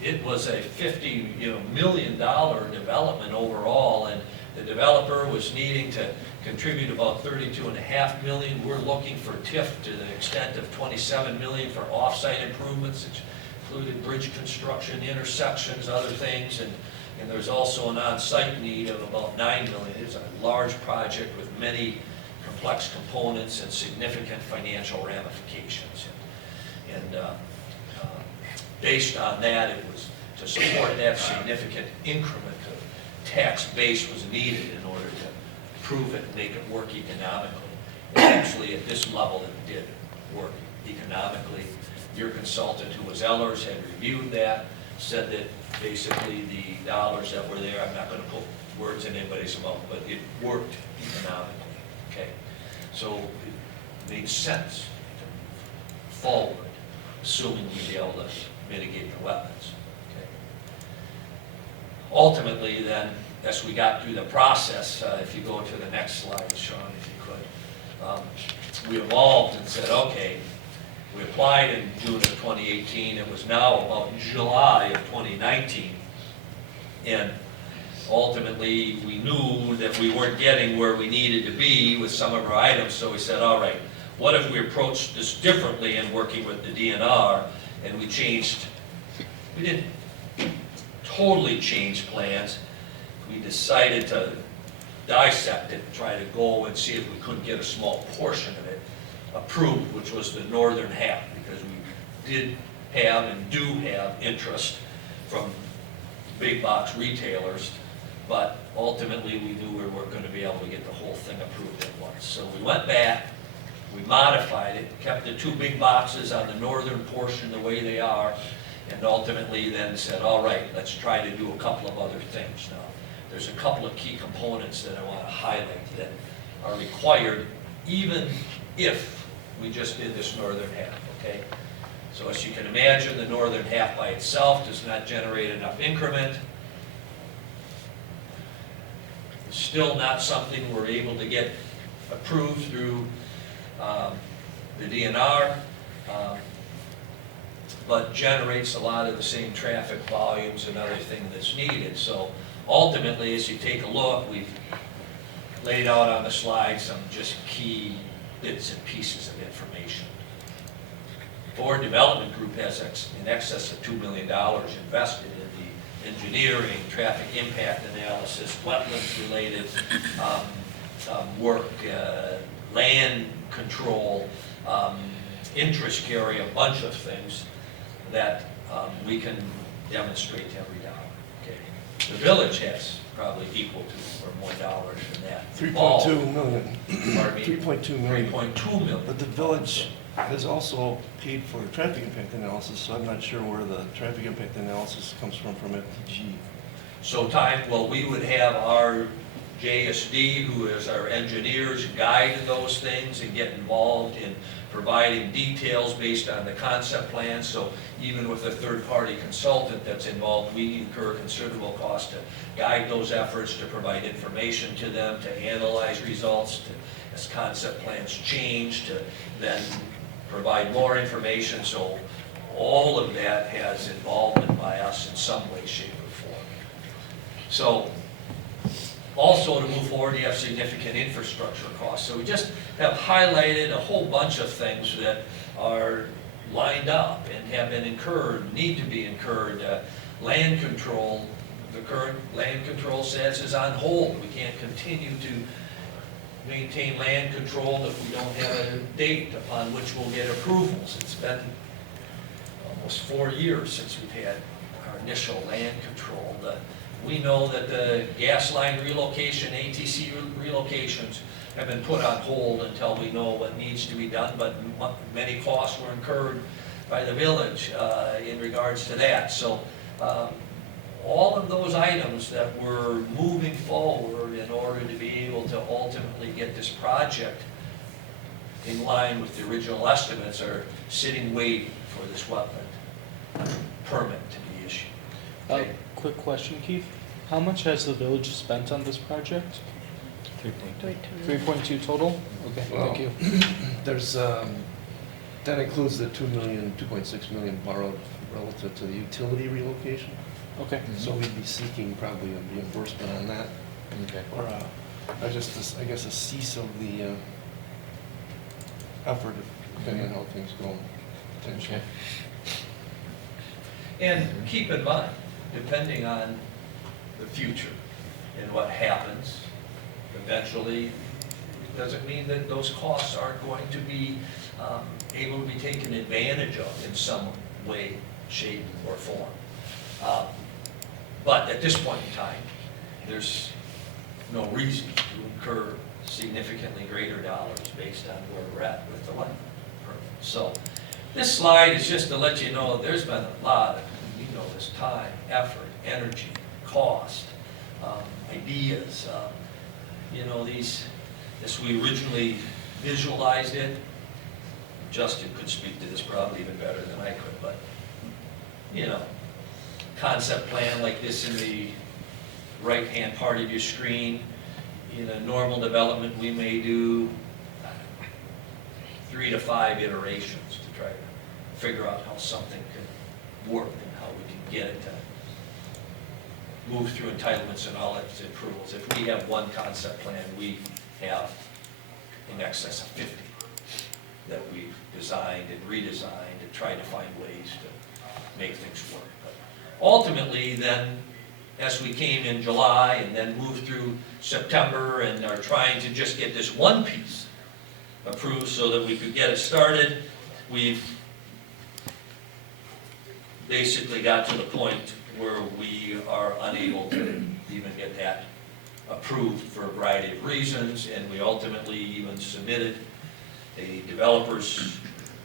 it was a $50 million development overall, and the developer was needing to contribute about $32.5 million. We're looking for TIF to the extent of $27 million for off-site improvements, which included bridge construction, intersections, other things, and there's also an on-site need of about $9 million. It's a large project with many complex components and significant financial ramifications. And based on that, it was to support that significant increment of tax base was needed in order to prove it and make it work economically. And actually, at this level, it did work economically. Your consultant, who was Ellers, had reviewed that, said that basically the dollars that were there, I'm not going to put words in anybody's mouth, but it worked economically. Okay, so it made sense to move forward, assuming we'd be able to mitigate the wetlands. Okay. Ultimately, then, as we got through the process, if you go to the next slide, Sean, if you could, we evolved and said, okay, we applied in June of 2018. It was now about July of 2019. And ultimately, we knew that we weren't getting where we needed to be with some of our items, so we said, all right, what if we approached this differently in working with the DNR? And we didn't totally change plans. We decided to dissect it, try to go and see if we couldn't get a small portion of it approved, which was the northern half, because we did have and do have interest from big box retailers, but ultimately we knew we weren't going to be able to get the whole thing approved at once. So we went back, we modified it, kept the two big boxes on the northern portion the way they are, and ultimately then said, all right, let's try to do a couple of other things now. There's a couple of key components that I want to highlight that are required even if we just did this northern half, okay? So as you can imagine, the northern half by itself does not generate enough increment. It's still not something we're able to get approved through the DNR, but generates a lot of the same traffic volumes and other thing that's needed. So ultimately, as you take a look, we've laid out on the slide some just key bits and pieces of information. Ford Development Group has in excess of $2 million invested in the engineering, traffic impact analysis, wetlands-related work, land control, interest carry, a bunch of things that we can demonstrate every dollar. Okay. The village has probably equal to or more dollars than that. 3.2 million. Pardon me? 3.2 million. 3.2 million. But the village has also paid for traffic impact analysis, so I'm not sure where the traffic impact analysis comes from FTG. So well, we would have our JSD, who is our engineers, guide those things and get involved in providing details based on the concept plan. So even with a third-party consultant that's involved, we incur considerable cost to guide those efforts, to provide information to them, to analyze results, as concept plans change, to then provide more information. So all of that has involvement by us in some way, shape, or form. So also, to move forward, you have significant infrastructure costs. So we just have highlighted a whole bunch of things that are lined up and have been incurred, need to be incurred. Land control, the current land control status is on hold. We can't continue to maintain land control if we don't have a date upon which we'll get approvals. It's been almost 4 years since we've had our initial land control. We know that the gas line relocation, ATC relocations have been put on hold until we know what needs to be done, but many costs were incurred by the village in regards to that. So all of those items that were moving forward in order to be able to ultimately get this project in line with the original estimates are sitting waiting for this wetland permit to be issued. Okay? Quick question, Keith. How much has the village spent on this project? 3.2 total? Okay, thank you. There's, that includes the 2.6 million borrowed relative to the utility relocation. Okay. So we'd be seeking probably a reimbursement on that. Okay. Or, I guess a cease of the effort, depending on how things go, potentially. And keep in mind, depending on the future and what happens, eventually, doesn't mean that those costs aren't going to be able to be taken advantage of in some way, shape, or form. But at this point in time, there's no reason to incur significantly greater dollars based on where we're at with the wetland permit. So this slide is just to let you know there's been a lot of, this time, effort, energy, cost, ideas. As we originally visualized it, Justin could speak to this probably even better than I could, but, concept plan like this in the right-hand part of your screen. In a normal development, we may do 3 to 5 iterations to try to figure out how something can work and how we can get it to move through entitlements and all its approvals. If we have one concept plan, we have in excess of 50 that we've designed and redesigned and tried to find ways to make things work. But ultimately, then, as we came in July and then moved through September and are trying to just get this one piece approved so that we could get it started, we've basically got to the point where we are unable to even get that approved for a variety of reasons, and we ultimately even submitted a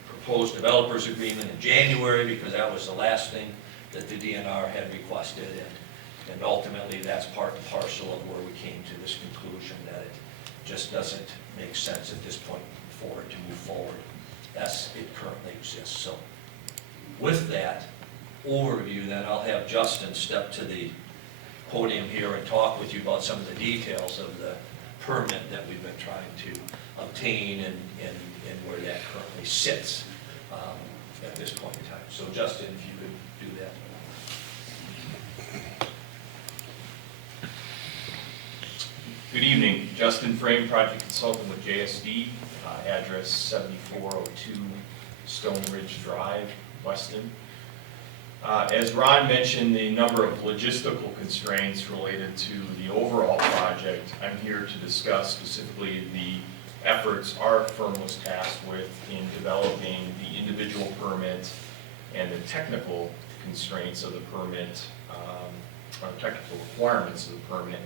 proposed developers agreement in January because that was the last thing that the DNR had requested, and ultimately that's part and parcel of where we came to this conclusion that it just doesn't make sense at this point for it to move forward as it currently exists. So with that overview, then I'll have Justin step to the podium here and talk with you about some of the details of the permit that we've been trying to obtain and where that currently sits at this point in time. So Justin, if you could do that. Good evening, Justin Frame, project consultant with JSD, address 7402 Stone Ridge Drive, Weston. As Ron mentioned, the number of logistical constraints related to the overall project, I'm here to discuss specifically the efforts our firm was tasked with in developing the individual permit and the technical constraints of the permit, or technical requirements of the permit,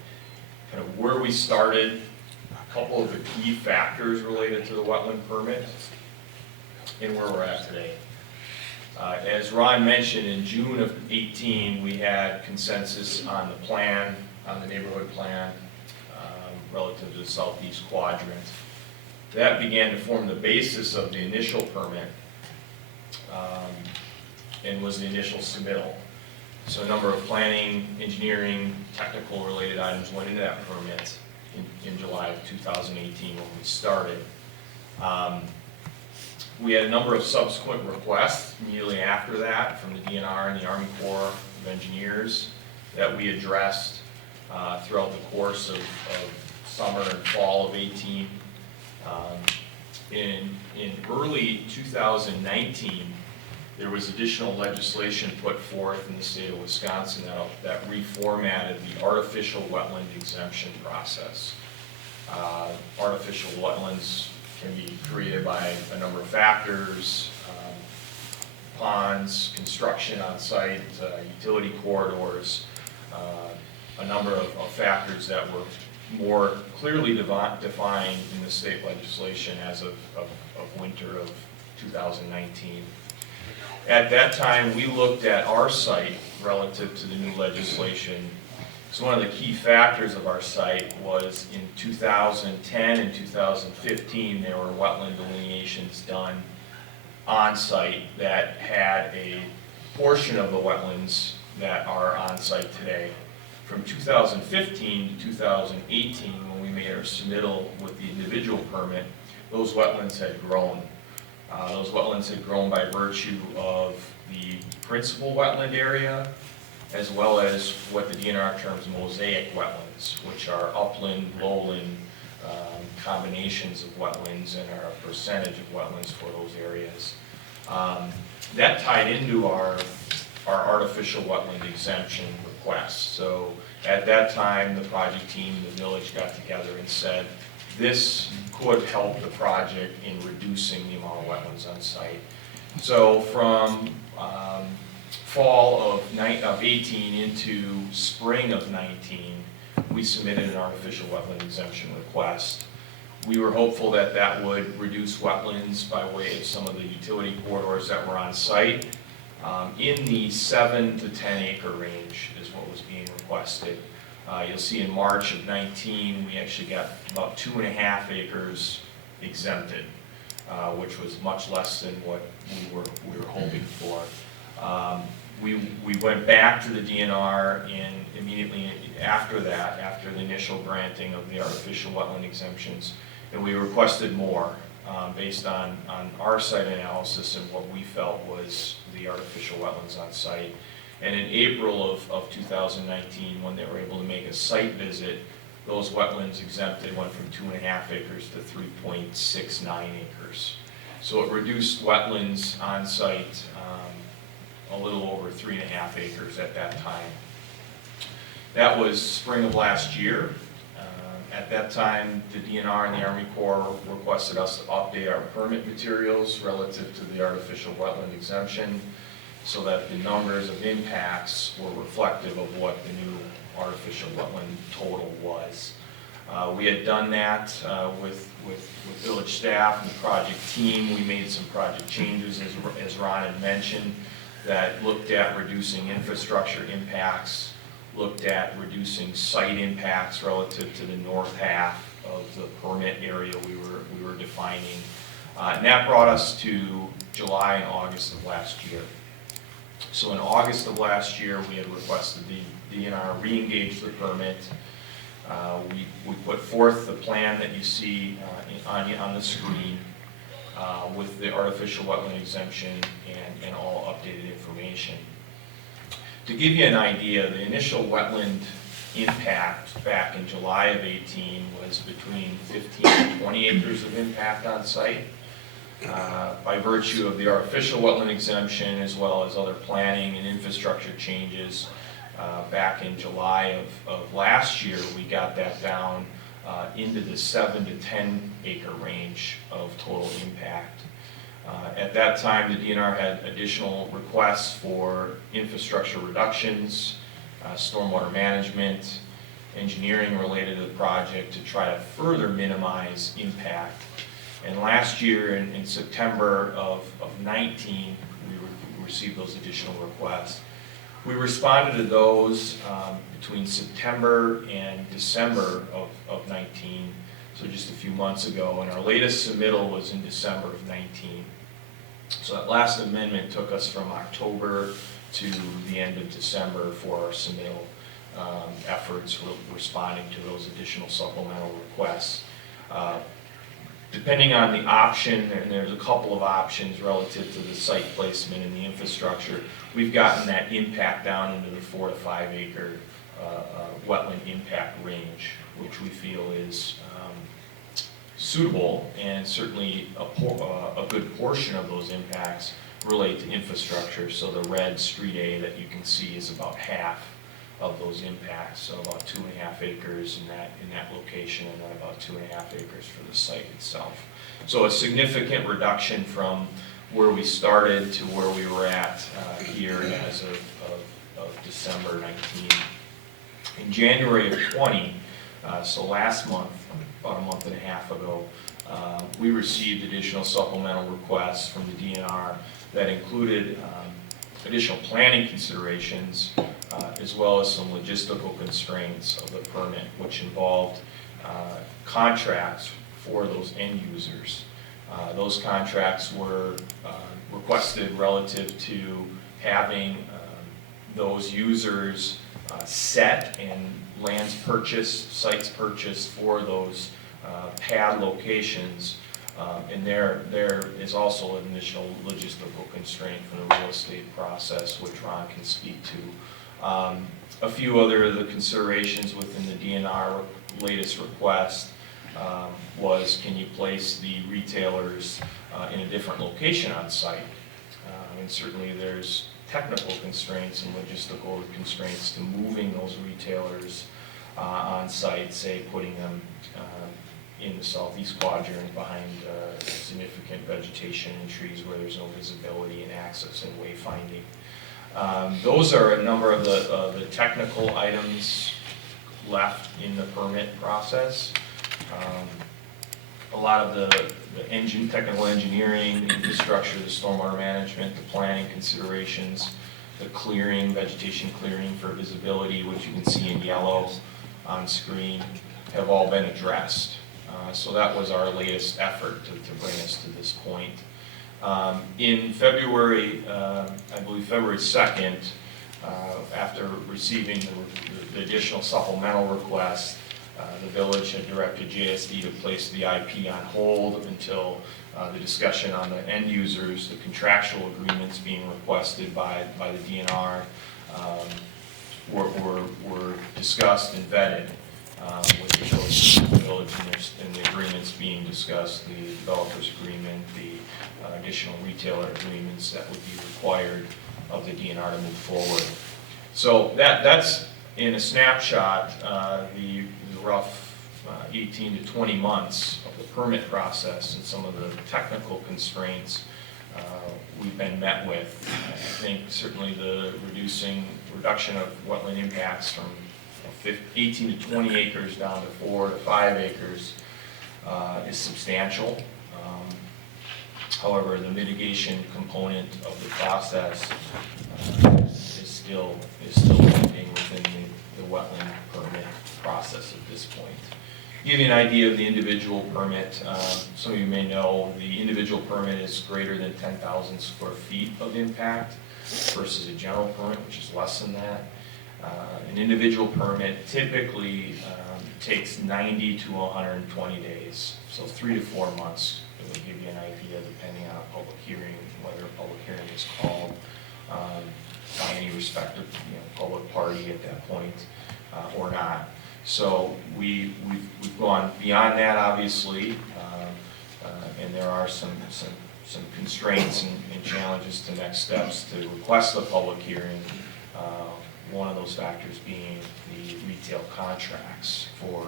kind of where we started, a couple of the key factors related to the wetland permit, and where we're at today. As Ron mentioned, in June of 18, we had consensus on the plan, on the neighborhood plan, relative to the southeast quadrant. That began to form the basis of the initial permit, and was the initial submittal. So a number of planning, engineering, technical related items went into that permit in July of 2018 when we started. We had a number of subsequent requests immediately after that from the DNR and the Army Corps of Engineers that we addressed throughout the course of summer and fall of 18. In early 2019, there was additional legislation put forth in the state of Wisconsin that reformatted the artificial wetland exemption process. Artificial wetlands can be created by a number of factors, ponds, construction on site, utility corridors, a number of factors that were more clearly defined in the state legislation as of winter of 2019. At that time, we looked at our site relative to the new legislation. So one of the key factors of our site was in 2010 and 2015, there were wetland delineations done on site that had a portion of the wetlands that are on site today. From 2015 to 2018, when we made our submittal with the individual permit, those wetlands had grown. Those wetlands had grown by virtue of the principal wetland area, as well as what the DNR terms mosaic wetlands, which are upland, lowland, combinations of wetlands and are a percentage of wetlands for those areas. That tied into our artificial wetland exemption request. So at that time, the project team, the village got together and said, this could help the project in reducing the amount of wetlands on site. So from fall of 18 into spring of 19, we submitted an artificial wetland exemption request. We were hopeful that that would reduce wetlands by way of some of the utility corridors that were on site. In the 7 to 10 acre range is what was being requested. You'll see in March of 19, we actually got about 2.5 acres exempted, which was much less than what we were hoping for. We went back to the DNR and immediately after that, after the initial granting of the artificial wetland exemptions, and we requested more based on our site analysis and what we felt was the artificial wetlands on site. And in April of 2019, when they were able to make a site visit, those wetlands exempted went from 2.5 acres to 3.69 acres. So it reduced wetlands on site a little over 3.5 acres at that time. That was spring of last year. At that time, the DNR and the Army Corps requested us to update our permit materials relative to the artificial wetland exemption so that the numbers of impacts were reflective of what the new artificial wetland total was. We had done that with village staff and the project team. We made some project changes, as Ron had mentioned, that looked at reducing infrastructure impacts, looked at reducing site impacts relative to the north half of the permit area we were defining. And that brought us to July and August of last year. So in August of last year, we had requested the DNR re-engage the permit. We put forth the plan that you see on the screen with the artificial wetland exemption and all updated information. To give you an idea, the initial wetland impact back in July of 18 was between 15 and 20 acres of impact on site. By virtue of the artificial wetland exemption as well as other planning and infrastructure changes, back in July of last year, we got that down into the 7 to 10 acre range of total impact. At that time, the DNR had additional requests for infrastructure reductions, stormwater management, engineering related to the project to try to further minimize impact. And last year, in September of 19, we received those additional requests. We responded to those between September and December of 19, so just a few months ago, and our latest submittal was in December of 19. So that last amendment took us from October to the end of December for our submittal efforts responding to those additional supplemental requests. Depending on the option, and there's a couple of options relative to the site placement and the infrastructure, we've gotten that impact down into the 4 to 5 acre wetland impact range, which we feel is suitable, and certainly a good portion of those impacts relate to infrastructure. So the red street A that you can see is about half of those impacts, so about 2.5 acres in that location, and then about 2.5 acres for the site itself. So a significant reduction from where we started to where we were at here as of December 19. In January of 20, So last month, about a month and a half ago, we received additional supplemental requests from the DNR that included additional planning considerations as well as some logistical constraints of the permit, which involved contracts for those end users. Those contracts were requested relative to having those users set and lands purchased, sites purchased for those pad locations. And there is also an additional logistical constraint from the real estate process, which Ron can speak to. A few other of the considerations within the DNR latest request was, can you place the retailers in a different location on site? And certainly there's technical constraints and logistical constraints to moving those retailers on site, say putting them in the southeast quadrant behind significant vegetation and trees where there's no visibility and access and wayfinding. Those are a number of the technical items left in the permit process. A lot of the technical engineering, infrastructure, the stormwater management, the planning considerations, the clearing, vegetation clearing for visibility, which you can see in yellow on screen, have all been addressed. So that was our latest effort to bring us to this point. In February, I believe February 2nd, after receiving the additional supplemental request, the village had directed JSD to place the IP on hold until the discussion on the end users, the contractual agreements being requested by the DNR were discussed and vetted with the village and the agreements being discussed, the developers agreement, the additional retailer agreements that would be required of the DNR to move forward. So that's in a snapshot, the rough 18 to 20 months of the permit process and some of the technical constraints we've been met with. I think certainly the reduction of wetland impacts from 18 to 20 acres down to 4 to 5 acres is substantial. However, the mitigation component of the process is still pending within the wetland permit process at this point. To give you an idea of the individual permit, some of you may know the individual permit is greater than 10,000 square feet of impact versus a general permit, which is less than that. An individual permit typically takes 90 to 120 days, so 3 to 4 months. It would give you an idea, depending on a public hearing, whether a public hearing is called by any respective public party at that point or not. So we've gone beyond that, obviously, and there are some constraints and challenges to next steps to request the public hearing. One of those factors being the retail contracts for,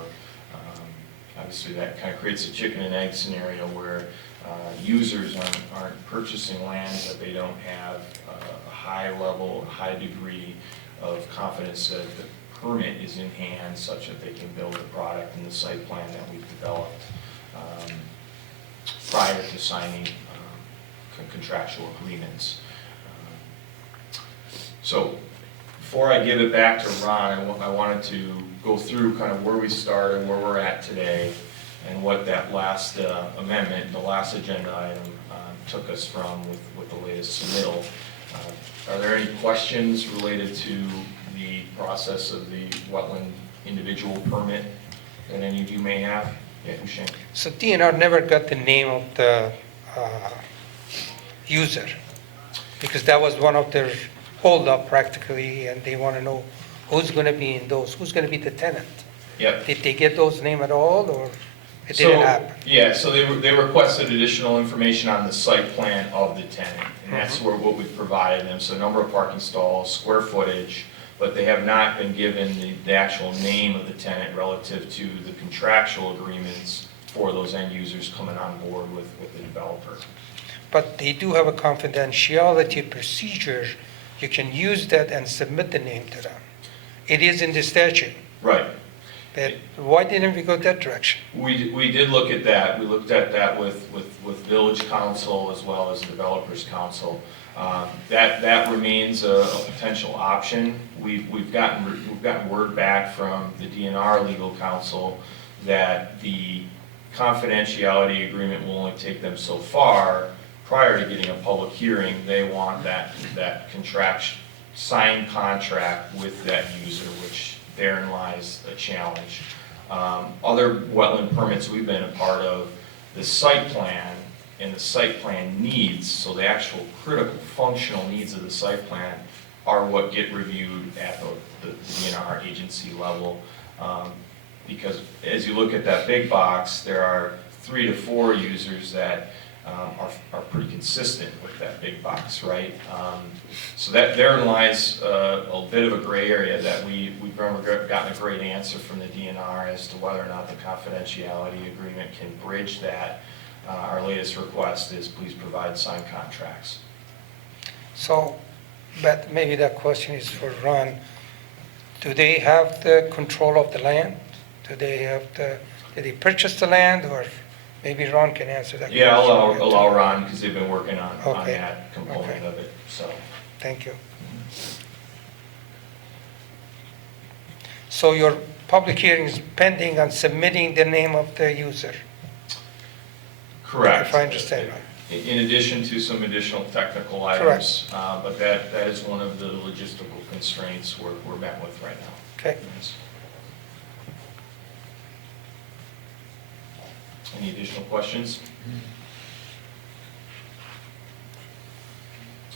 obviously that kind of creates a chicken and egg scenario where users aren't purchasing lands that they don't have a high degree of confidence that the permit is in hand such that they can build the product in the site plan that we've developed prior to signing contractual agreements. So before I give it back to Ron, I wanted to go through kind of where we started, where we're at today, and what that last amendment, the last agenda item, took us from with the latest submittal. Are there any questions related to the process of the wetland individual permit that any of you may have? Yeah, Hushain. So DNR never got the name of the user, because that was one of their hold-up practically, and they want to know who's going to be in those, who's going to be the tenant. Yep. Did they get those name at all, or it didn't happen? Yeah, so they requested additional information on the site plan of the tenant, and that's what we've provided them. So number of parking stalls, square footage, but they have not been given the actual name of the tenant relative to the contractual agreements for those end users coming on board with the developer. But they do have a confidentiality procedure. You can use that and submit the name to them. It is in the statute. Right. That, why didn't we go that direction? We did look at that. We looked at that with Village Council as well as Developers Council. That remains a potential option. We've gotten word back from the DNR legal counsel that the confidentiality agreement will only take them so far. Prior to getting a public hearing, they want that signed contract with that user, which therein lies a challenge. Other wetland permits we've been a part of, the site plan and the site plan needs, so the actual critical functional needs of the site plan are what get reviewed at the DNR agency level. Because as you look at that big box, there are 3 to 4 users that are pretty consistent with that big box, right? So that therein lies a bit of a gray area that we've never gotten a great answer from the DNR as to whether or not the confidentiality agreement can bridge that. Our latest request is please provide signed contracts. So, but maybe that question is for Ron. Do they have the control of the land? Did they purchase the land, or maybe Ron can answer that question? Yeah, I'll allow Ron, because they've been working on Okay. that component of it, so. Thank you. So your public hearing is pending on submitting the name of the user, Correct. if I understand right? In addition to some additional technical items, but that is one of the logistical constraints we're met with right now. Okay. Yes. Any additional questions?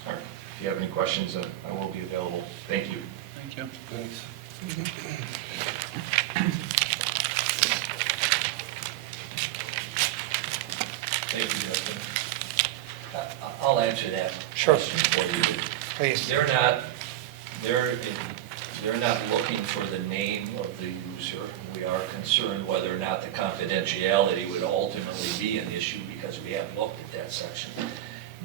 All right, if you have any questions, I will be available. Thank you. Thank you. Thanks. Thank you, Justin. I'll answer that Sure. question for you. Please. They're not looking for the name of the user. We are concerned whether or not the confidentiality would ultimately be an issue because we haven't looked at that section.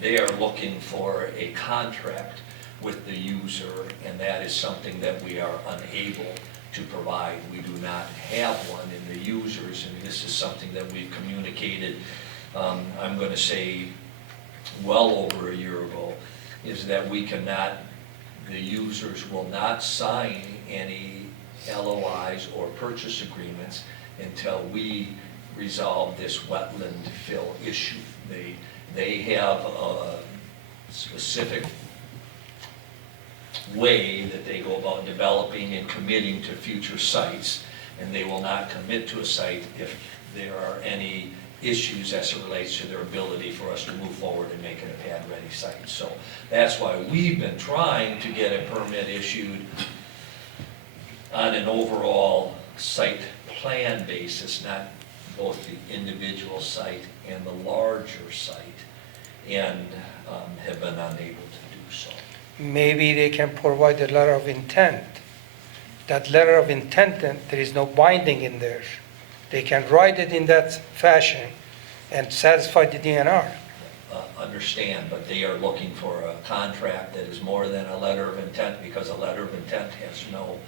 They are looking for a contract with the user, and that is something that we are unable to provide. We do not have one in the users, and this is something that we've communicated, I'm going to say, well over a year ago, is that we cannot, the users will not sign any LOIs or purchase agreements until we resolve this wetland fill issue. They have a specific way that they go about developing and committing to future sites, and they will not commit to a site if there are any issues as it relates to their ability for us to move forward and make it a pad-ready site. So that's why we've been trying to get a permit issued on an overall site plan basis, not both the individual site and the larger site, and have been unable to do so. Maybe they can provide a letter of intent. That letter of intent, then, there is no binding in there. They can write it in that fashion and satisfy the DNR. Understand, but they are looking for a contract that is more than a letter of intent, because a letter of intent has no,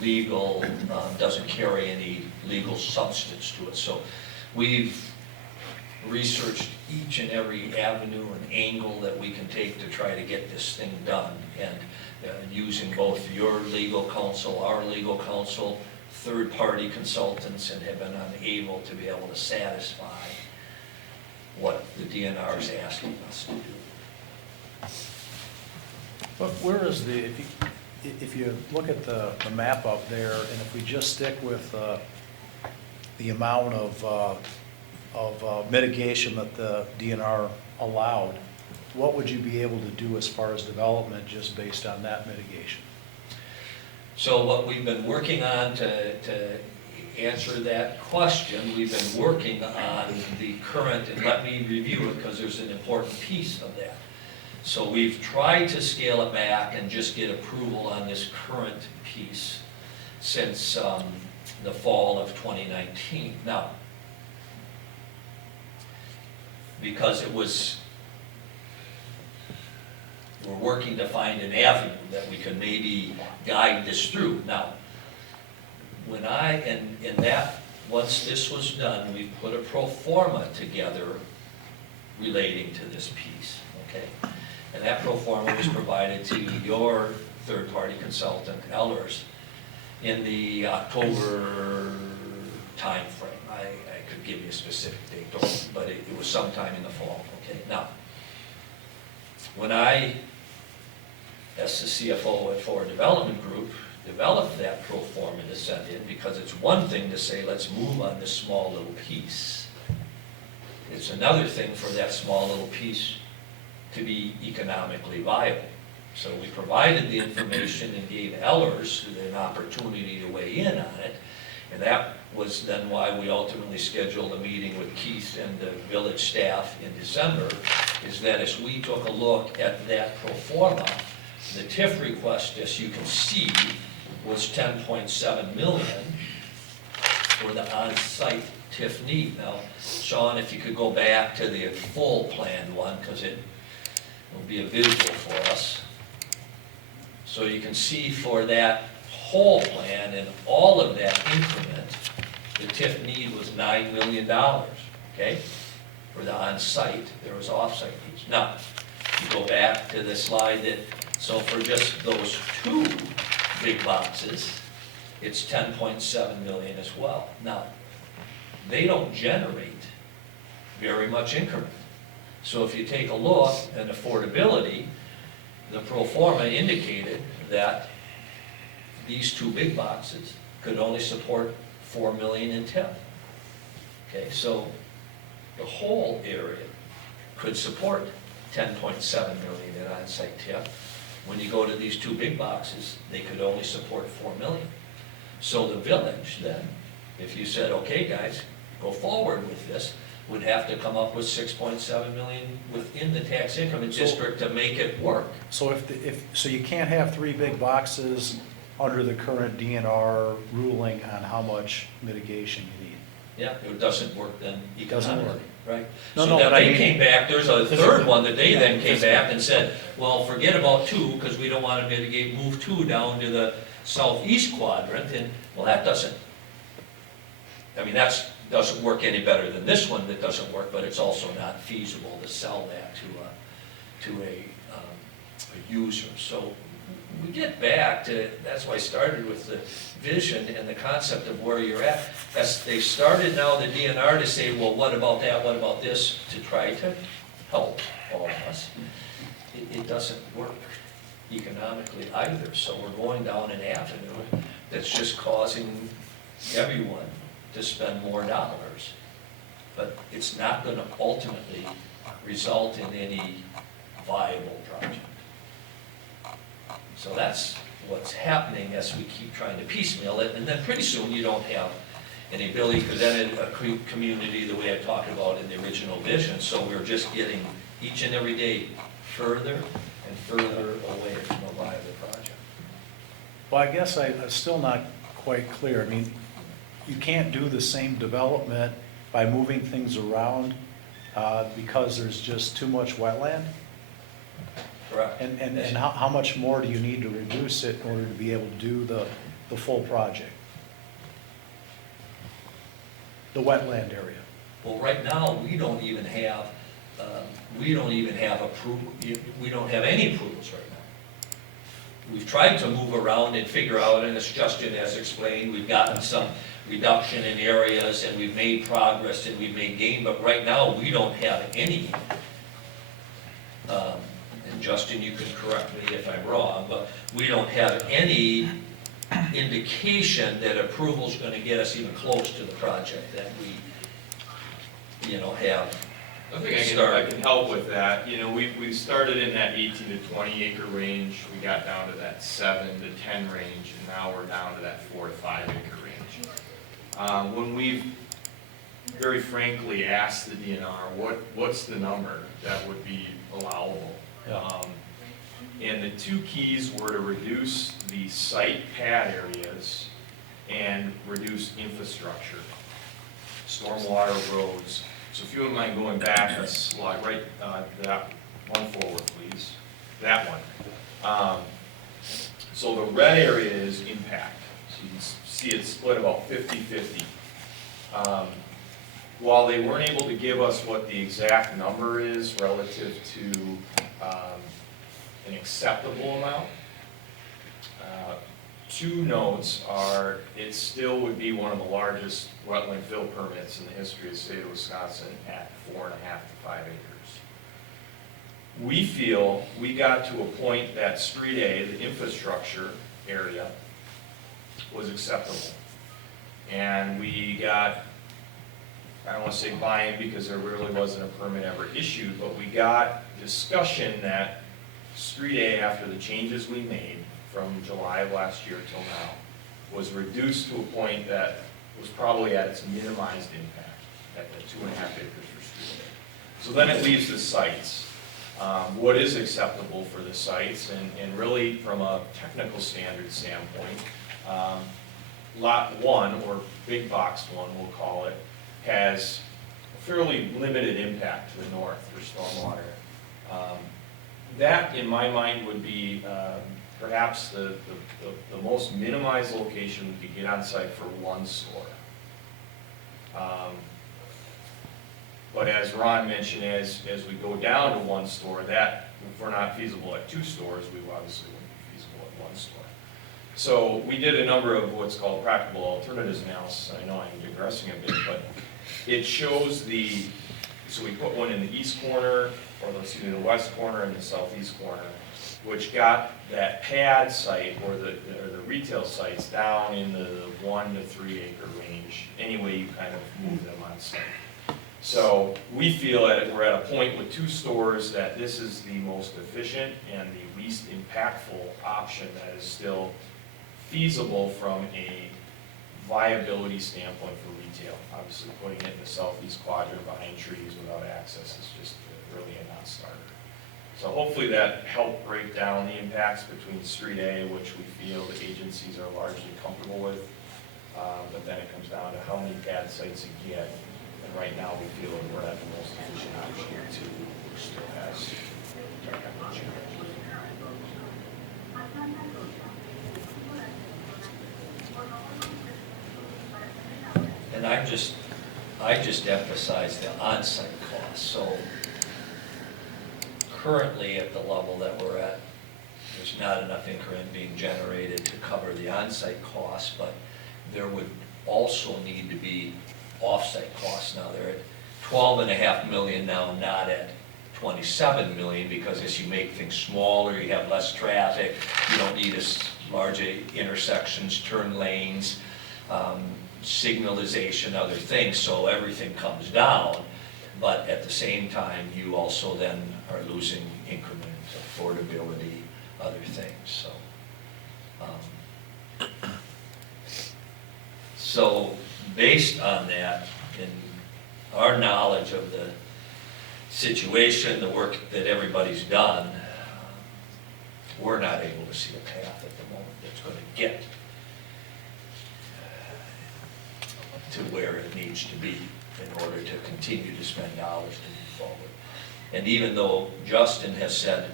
legal, doesn't carry any legal substance to it. So we've researched each and every avenue and angle that we can take to try to get this thing done, and using both your legal counsel, our legal counsel, third-party consultants, and have been unable to be able to satisfy what the DNR is asking us to do. But where is if you look at the map up there, and if we just stick with the amount of mitigation that the DNR allowed, what would you be able to do as far as development just based on that mitigation? So what we've been working on to answer that question, we've been working on the current, and let me review it because there's an important piece of that. So we've tried to scale it back and just get approval on this current piece since the fall of 2019. Now, because we're working to find an avenue that we can maybe guide this through. Now, once this was done, we put a pro forma together relating to this piece, okay? And that pro forma was provided to your third-party consultant, Ellers, in the October timeframe. I could give you a specific date, but it was sometime in the fall, okay? Now, when I, as the CFO at Forward Development Group, developed that pro forma to send in, because it's one thing to say, let's move on this small little piece. It's another thing for that small little piece to be economically viable. So we provided the information and gave Ellers an opportunity to weigh in on it. And that was then why we ultimately scheduled a meeting with Keith and the village staff in December, is that as we took a look at that pro forma, the TIF request, as you can see, was 10.7 million for the on-site TIF need. Now, Sean, if you could go back to the full planned one, because it will be a visual for us. So you can see for that whole plan and all of that increment, the TIF need was $9 million, okay? For the on-site, there was off-site needs. Now, you go back to the slide that, so for just those two big boxes, it's 10.7 million as well. Now, they don't generate very much increment. So if you take a look at affordability, the pro forma indicated that these two big boxes could only support 4 million in TIF. Okay, so the whole area could support 10.7 million in on-site TIF. When you go to these two big boxes, they could only support 4 million. So the village then, if you said, okay guys, go forward with this, would have to come up with 6.7 million within the tax increment district to make it work. So so you can't have three big boxes under the current DNR ruling on how much mitigation you need. Yeah, it doesn't work then It doesn't economically, work. right? No, So no, then but I they mean- came back, there's a third one that they then came Physically. back and said, well, forget about two, because we don't want to mitigate, move two down to the southeast quadrant, and, well, that doesn't, I mean, doesn't work any better than this one that doesn't work, but it's also not feasible to sell that to a user. So we get back to, that's why I started with the vision and the concept of where you're at. As they started now, the DNR, to say, well, what about that, what about this, to try to help all of us. It doesn't work economically either, so we're going down an avenue that's just causing everyone to spend more dollars. But it's not going to ultimately result in any viable project. So that's what's happening as we keep trying to piecemeal it, and then pretty soon you don't have any ability, because then a community, the way I talked about in the original vision, so we're just getting each and every day further and further away from a viable project. Well, I guess I'm still not quite clear. I mean, you can't do the same development by moving things around because there's just too much wetland? Correct. And how much more do you need to reduce it in order to be able to do the full project? The wetland area. Well, right now, we don't even have approval, we don't have any approvals right now. We've tried to move around and figure out, and as Justin has explained, we've gotten some reduction in areas, and we've made progress, and we've made gain, but right now, we don't have any. And Justin, you can correct me if I'm wrong, but we don't have any indication that approval's gonna get us even close to the project that we, have. I think I can help with that. We started in that 18 to 20 acre range. We got down to that 7 to 10 range, and now we're down to that 4 to 5 acre range. When we've very frankly asked the DNR, what's the number that would be allowable? And the two keys were to reduce the site pad areas and reduce infrastructure, stormwater, roads. So if you wouldn't mind going back a slide, right, that one forward, please. That one. So the red area is impact. So you can see it split about 50-50. While they weren't able to give us what the exact number is relative to an acceptable amount, two notes are, it still would be one of the largest wetland fill permits in the history of the state of Wisconsin at 4.5 to 5 acres. We feel we got to a point that Street A, the infrastructure area, was acceptable. And we got, I don't want to say buy-in because there really wasn't a permit ever issued, but we got discussion that Street A, after the changes we made from July of last year till now, was reduced to a point that was probably at its minimized impact, at the 2.5 acres for Street A. So then it leaves the sites. What is acceptable for the sites, and really from a technical standard standpoint, Lot 1, or Big Box 1 we'll call it, has a fairly limited impact to the north for stormwater. That, in my mind, would be perhaps the most minimized location we could get on site for one store. But as Ron mentioned, as we go down to one store, that, if we're not feasible at 2 stores, we obviously wouldn't be feasible at 1 store. So we did a number of what's called practical alternatives analysis. I know I'm digressing a bit, but it shows so we put one in the east corner, or excuse me, the west corner and the southeast corner, which got that pad site or the retail sites down in the 1 to 3 acre range, any way you kind of move them on site. So we feel that we're at a point with 2 stores that this is the most efficient and the least impactful option that is still feasible from a viability standpoint for retail. Obviously, putting it in the southeast quadrant behind trees without access is just really a non-starter. So hopefully that helped break down the impacts between Street A, which we feel the agencies are largely comfortable with, but then it comes down to how many pad sites you get. And right now we feel that we're at the most efficient option here too, which still has technology. And I just emphasize the on-site costs. So currently at the level that we're at, there's not enough increment being generated to cover the on-site costs, but there would also need to be off-site costs. Now they're at 12.5 million now, not at 27 million, because as you make things smaller, you have less traffic, you don't need as large intersections, turn lanes, signalization, other things, so everything comes down. But at the same time, you also then are losing increment, affordability, other things. So based on that, in our knowledge of the situation, the work that everybody's done, we're not able to see a path at the moment that's going to get to where it needs to be in order to continue to spend dollars to move forward. And even though Justin has said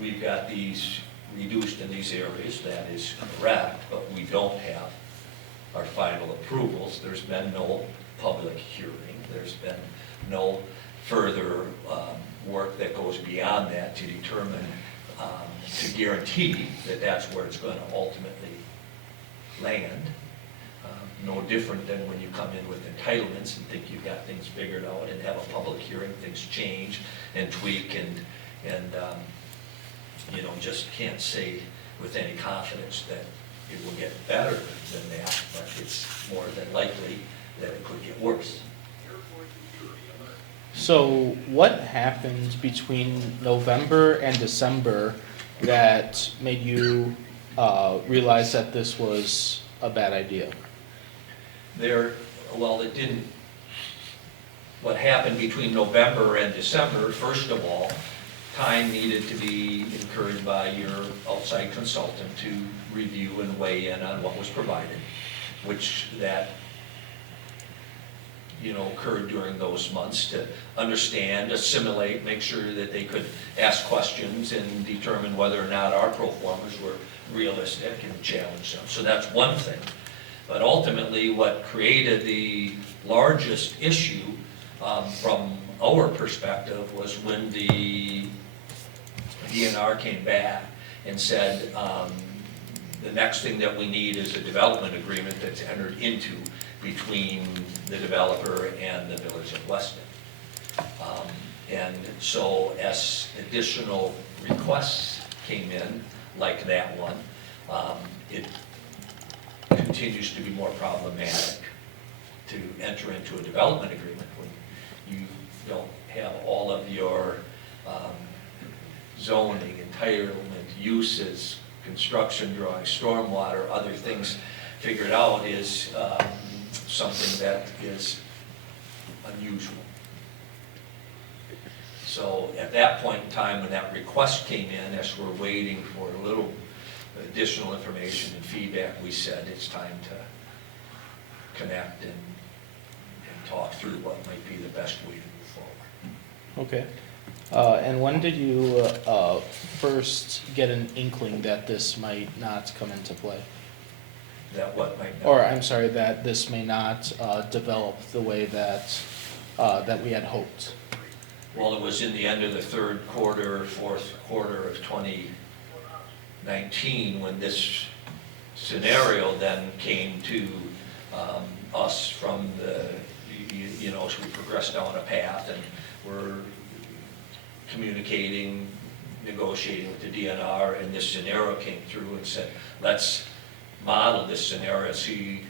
we've got these reduced in these areas, that is correct, but we don't have our final approvals. There's been no public hearing. There's been no further work that goes beyond that to determine, to guarantee that that's where it's going to ultimately land. No different than when you come in with entitlements and think you've got things figured out and have a public hearing, things change and tweak and you know, just can't say with any confidence that it will get better than that, but it's more than likely that it could get worse. So what happened between November and December that made you realize that this was a bad idea? It didn't, what happened between November and December, first of all, time needed to be incurred by your outside consultant to review and weigh in on what was provided, which that, you know, occurred during those months to understand, assimilate, make sure that they could ask questions and determine whether or not our pro formas were realistic and challenge them. So that's one thing. But ultimately, what created the largest issue from our perspective was when the DNR came back and said, the next thing that we need is a development agreement that's entered into between the developer and the Village of Weston. And so as additional requests came in, like that one, it continues to be more problematic to enter into a development agreement when you don't have all of your zoning, entitlement, uses, construction drawings, stormwater, other things figured out is something that is unusual. So at that point in time, when that request came in, as we're waiting for a little additional information and feedback, we said it's time to connect and talk through what might be the best way to move forward. Okay. And when did you first get an inkling that this might not come into play? That what might not. Or, I'm sorry, that this may not develop the way that, that we had hoped? Well, it was in the end of the third quarter, fourth quarter of 2019 when this scenario then came to us from the, as we progressed down a path and we're communicating, negotiating with the DNR, and this scenario came through and said, let's model this scenario, see,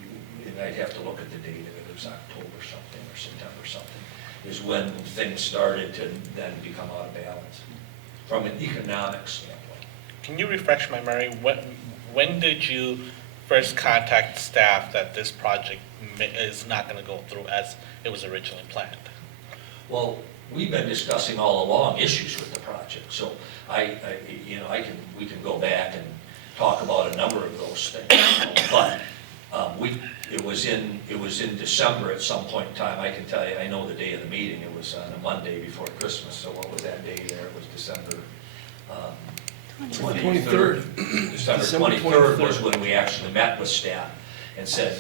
and I'd have to look at the date, if it was October something or September something, is when things started to then become out of balance from an economic standpoint. Can you refresh my memory? When did you first contact staff that this project is not going to go through as it was originally planned? Well, we've been discussing all along issues with the project, so we can go back and talk about a number of those things. But it was in December at some point in time. I can tell you, I know the day of the meeting. It was on a Monday before Christmas. So what was that day there? It was December 23rd. December 23rd was when we actually met with staff and said,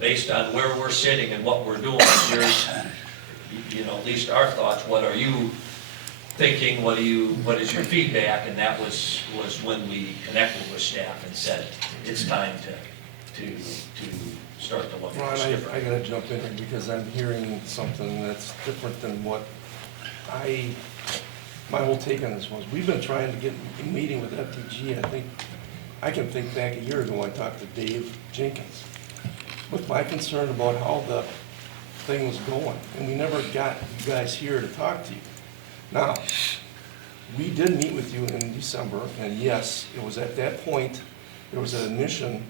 based on where we're sitting and what we're doing, here's, at least our thoughts. What are you thinking? What is your feedback? And that was when we connected with staff and said, it's time to start to look at Ron, this. I gotta jump in here because I'm hearing something that's different than what my whole take on this was. We've been trying to get a meeting with FTG. I can think back a year ago, I talked to Dave Jenkins with my concern about how the thing was going, and we never got you guys here to talk to you. Now, we did meet with you in December, and yes, it was at that point, there was an admission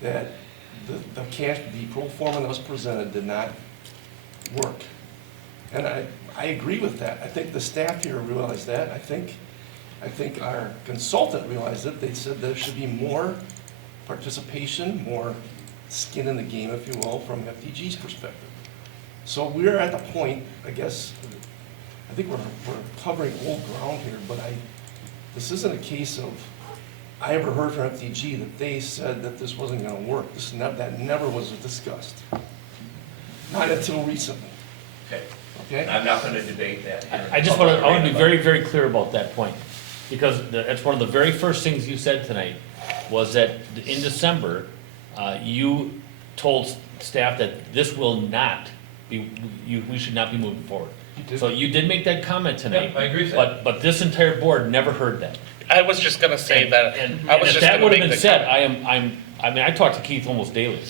that the pro forma that was presented did not work. And I agree with that. I think the staff here realized that. I think our consultant realized it. They said there should be more participation, more skin in the game, if you will, from FDG's perspective. So we're at the point, I guess, I think we're covering old ground here, but this isn't a case of, I ever heard from FDG that they said that this wasn't gonna work. That never was discussed. Not until recently. Okay. Okay? I'm not going to debate that here. I want to be very, very clear about that point, because that's one of the very first things you said tonight, was that in December, you told staff that this will not be, we should not be moving forward. So you did make that comment tonight. Yeah, I agree with that. But this entire board never heard that. I was just going to say that. And I was if just that gonna would have make been the said, comment. I talk to Keith almost daily.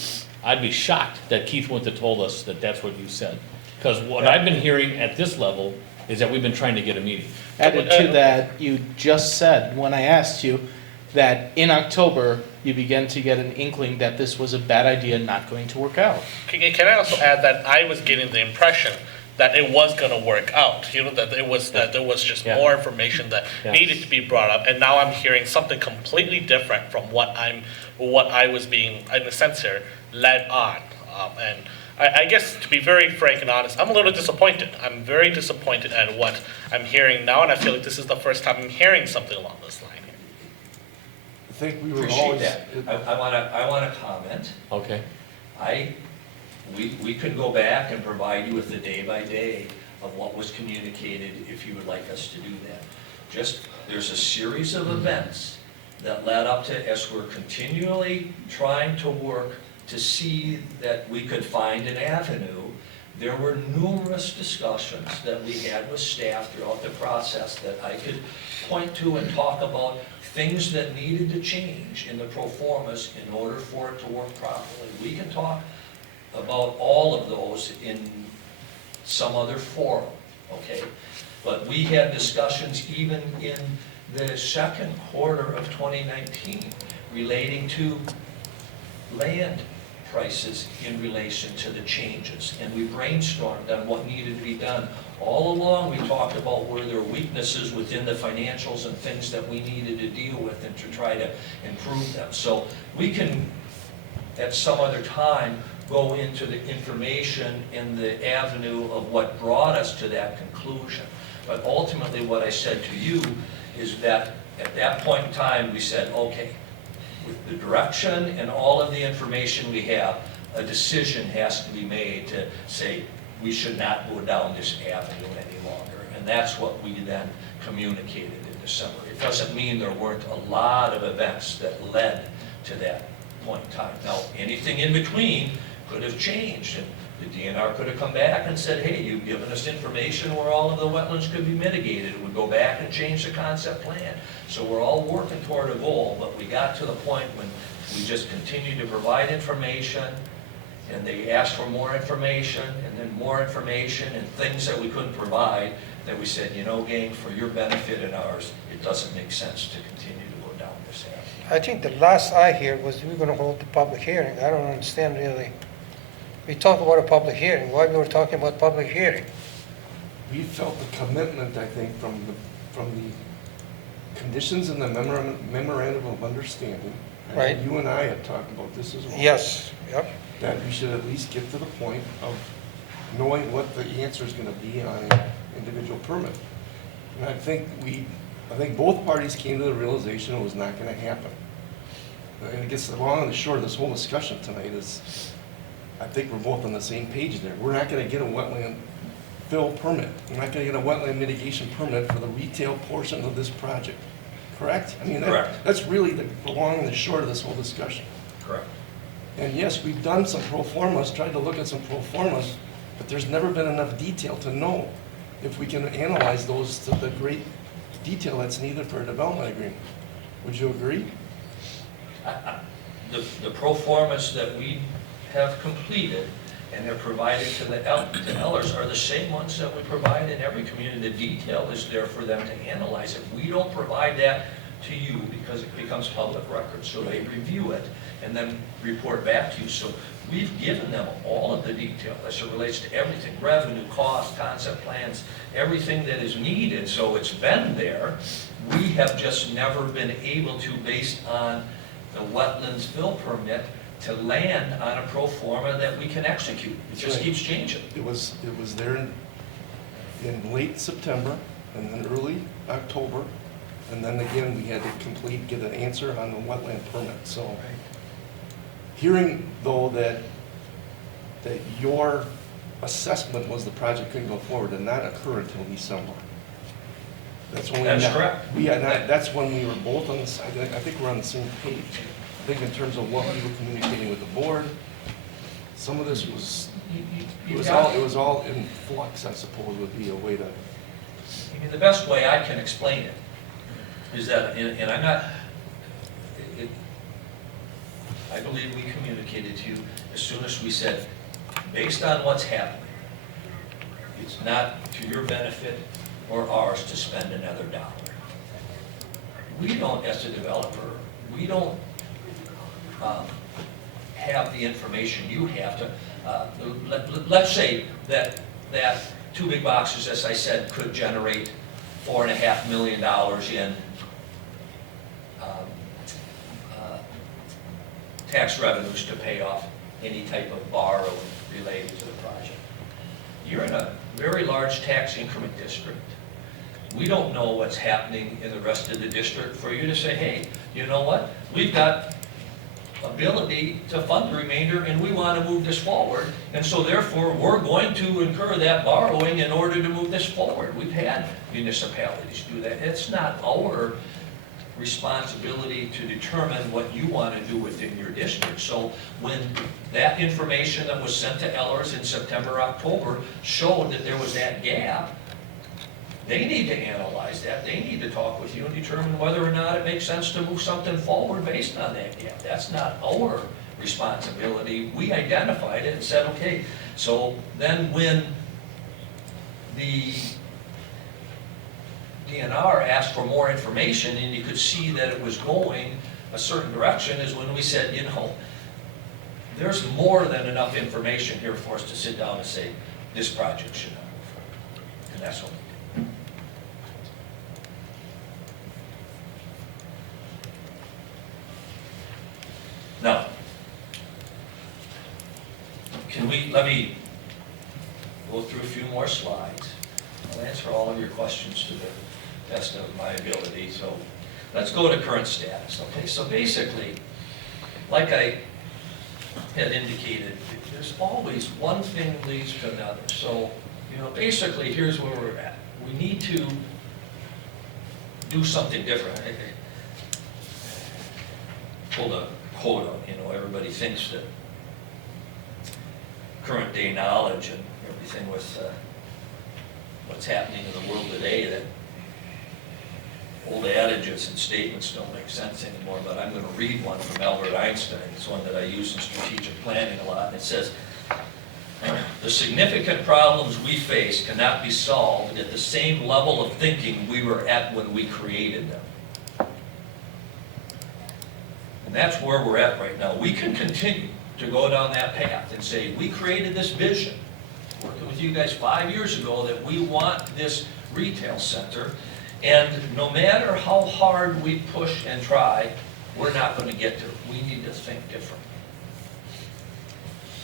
I'd be shocked that Keith wouldn't have told us that that's what you said. Because what I've been hearing at this level is that we've been trying to get a meeting. Added to that, you just said, when I asked you, that in October, you began to get an inkling that this was a bad idea, not going to work out. Can I also add that I was getting the impression that it was going to work out, that there was just more information that needed to be brought up, and now I'm hearing something completely different from what I was being, in a sense here, led on. And I guess, to be very frank and honest, I'm a little disappointed. I'm very disappointed at what I'm hearing now, and I feel like this is the first time I'm hearing something along this line here. I think we were Appreciate always. that. I want to comment. Okay. We could go back and provide you with the day-by-day of what was communicated if you would like us to do that. Just, there's a series of events that led up to, as we're continually trying to work to see that we could find an avenue, there were numerous discussions that we had with staff throughout the process that I could point to and talk about things that needed to change in the pro formas in order for it to work properly. We can talk about all of those in some other forum, okay? But we had discussions even in the second quarter of 2019 relating to land prices in relation to the changes. And we brainstormed on what needed to be done. All along, we talked about where there were weaknesses within the financials and things that we needed to deal with and to try to improve them. So we can, at some other time, go into the information and the avenue of what brought us to that conclusion. But ultimately, what I said to you is that at that point in time, we said, okay, with the direction and all of the information we have, a decision has to be made to say, we should not go down this avenue any longer. And that's what we then communicated in December. It doesn't mean there weren't a lot of events that led to that point in time. Now, anything in between could have changed, and the DNR could have come back and said, hey, you've given us information where all of the wetlands could be mitigated. It would go back and change the concept plan. So we're all working toward a goal, but we got to the point when we just continued to provide information, and they asked for more information, and then more information, and things that we couldn't provide, that we said, you know, gang, for your benefit and ours, it doesn't make sense to continue to go down this avenue. I think the last I heard was we were gonna hold the public hearing. I don't understand really. We talked about a public hearing. Why we were talking about public hearing? We felt the commitment, I think, from the conditions in the memorandum of understanding. I Right. think you and I had talked about this as well. Yes, yep. That we should at least get to the point of knowing what the answer is gonna be on an individual permit. And I think both parties came to the realization it was not gonna happen. And I guess the long and the short of this whole discussion tonight is, I think we're both on the same page there. We're not gonna get a wetland fill permit. We're not gonna get a wetland mitigation permit for the retail portion of this project. Correct? I mean, Correct. that's really the long and the short of this whole discussion. Correct. And yes, we've done some pro formas, tried to look at some pro formas, but there's never been enough detail to know if we can analyze those to the great detail that's needed for a development agreement. Would you agree? The pro formas that we have completed and have provided to the Ellers are the same ones that we provide in every community. The detail is there for them to analyze. If we don't provide that to you, because it becomes public record, so they review it and then report back to you. So we've given them all of the detail as it relates to everything, revenue, cost, concept plans, everything that is needed. So it's been there. We have just never been able to, based on the wetlands fill permit, to land on a pro forma that we can execute. It just keeps changing. It was there in late September and then early October. And then again, we had to get an answer on the wetland permit. So hearing though that your assessment was the project couldn't go forward did not occur until December. That's correct. That's when we were both on the side. I think we're on the same page. I think in terms of what we were communicating with the board, some of this was, it was all in flux, I suppose, would be a way to. I mean, the best way I can explain it is that, and I'm not, I believe we communicated to you as soon as we said, based on what's happening, it's not to your benefit or ours to spend another dollar. We don't, as a developer, we don't have the information you have to, let's say that 2 big boxes, as I said, could generate $4.5 million in tax revenues to pay off any type of borrowing related to the project. You're in a very large tax increment district. We don't know what's happening in the rest of the district for you to say, hey, you know what? We've got ability to fund the remainder, and we want to move this forward. And so therefore, we're going to incur that borrowing in order to move this forward. We've had municipalities do that. It's not our responsibility to determine what you want to do within your district. So when that information that was sent to Ellers in September, October showed that there was that gap, they need to analyze that. They need to talk with you and determine whether or not it makes sense to move something forward based on that gap. That's not our responsibility. We identified it and said, okay. So then when the DNR asked for more information and you could see that it was going a certain direction, is when we said, you know, there's more than enough information here for us to sit down and say, this project should not move forward. And that's what we did. Now, let me go through a few more slides. I'll answer all of your questions to the best of my ability. So let's go to current status. Okay, so basically, like I had indicated, there's always one thing leads to another. So, you know, basically here's where we're at. We need to do something different. I pulled a quote out, you know, everybody thinks that current day knowledge and everything with what's happening in the world today, that old adages and statements don't make sense anymore. But I'm going to read one from Albert Einstein. It's one that I use in strategic planning a lot. And it says, the significant problems we face cannot be solved at the same level of thinking we were at when we created them. And that's where we're at right now. We can continue to go down that path and say, we created this vision, working with you guys 5 years ago, that we want this retail center. And no matter how hard we push and try, we're not going to get there. We need to think different.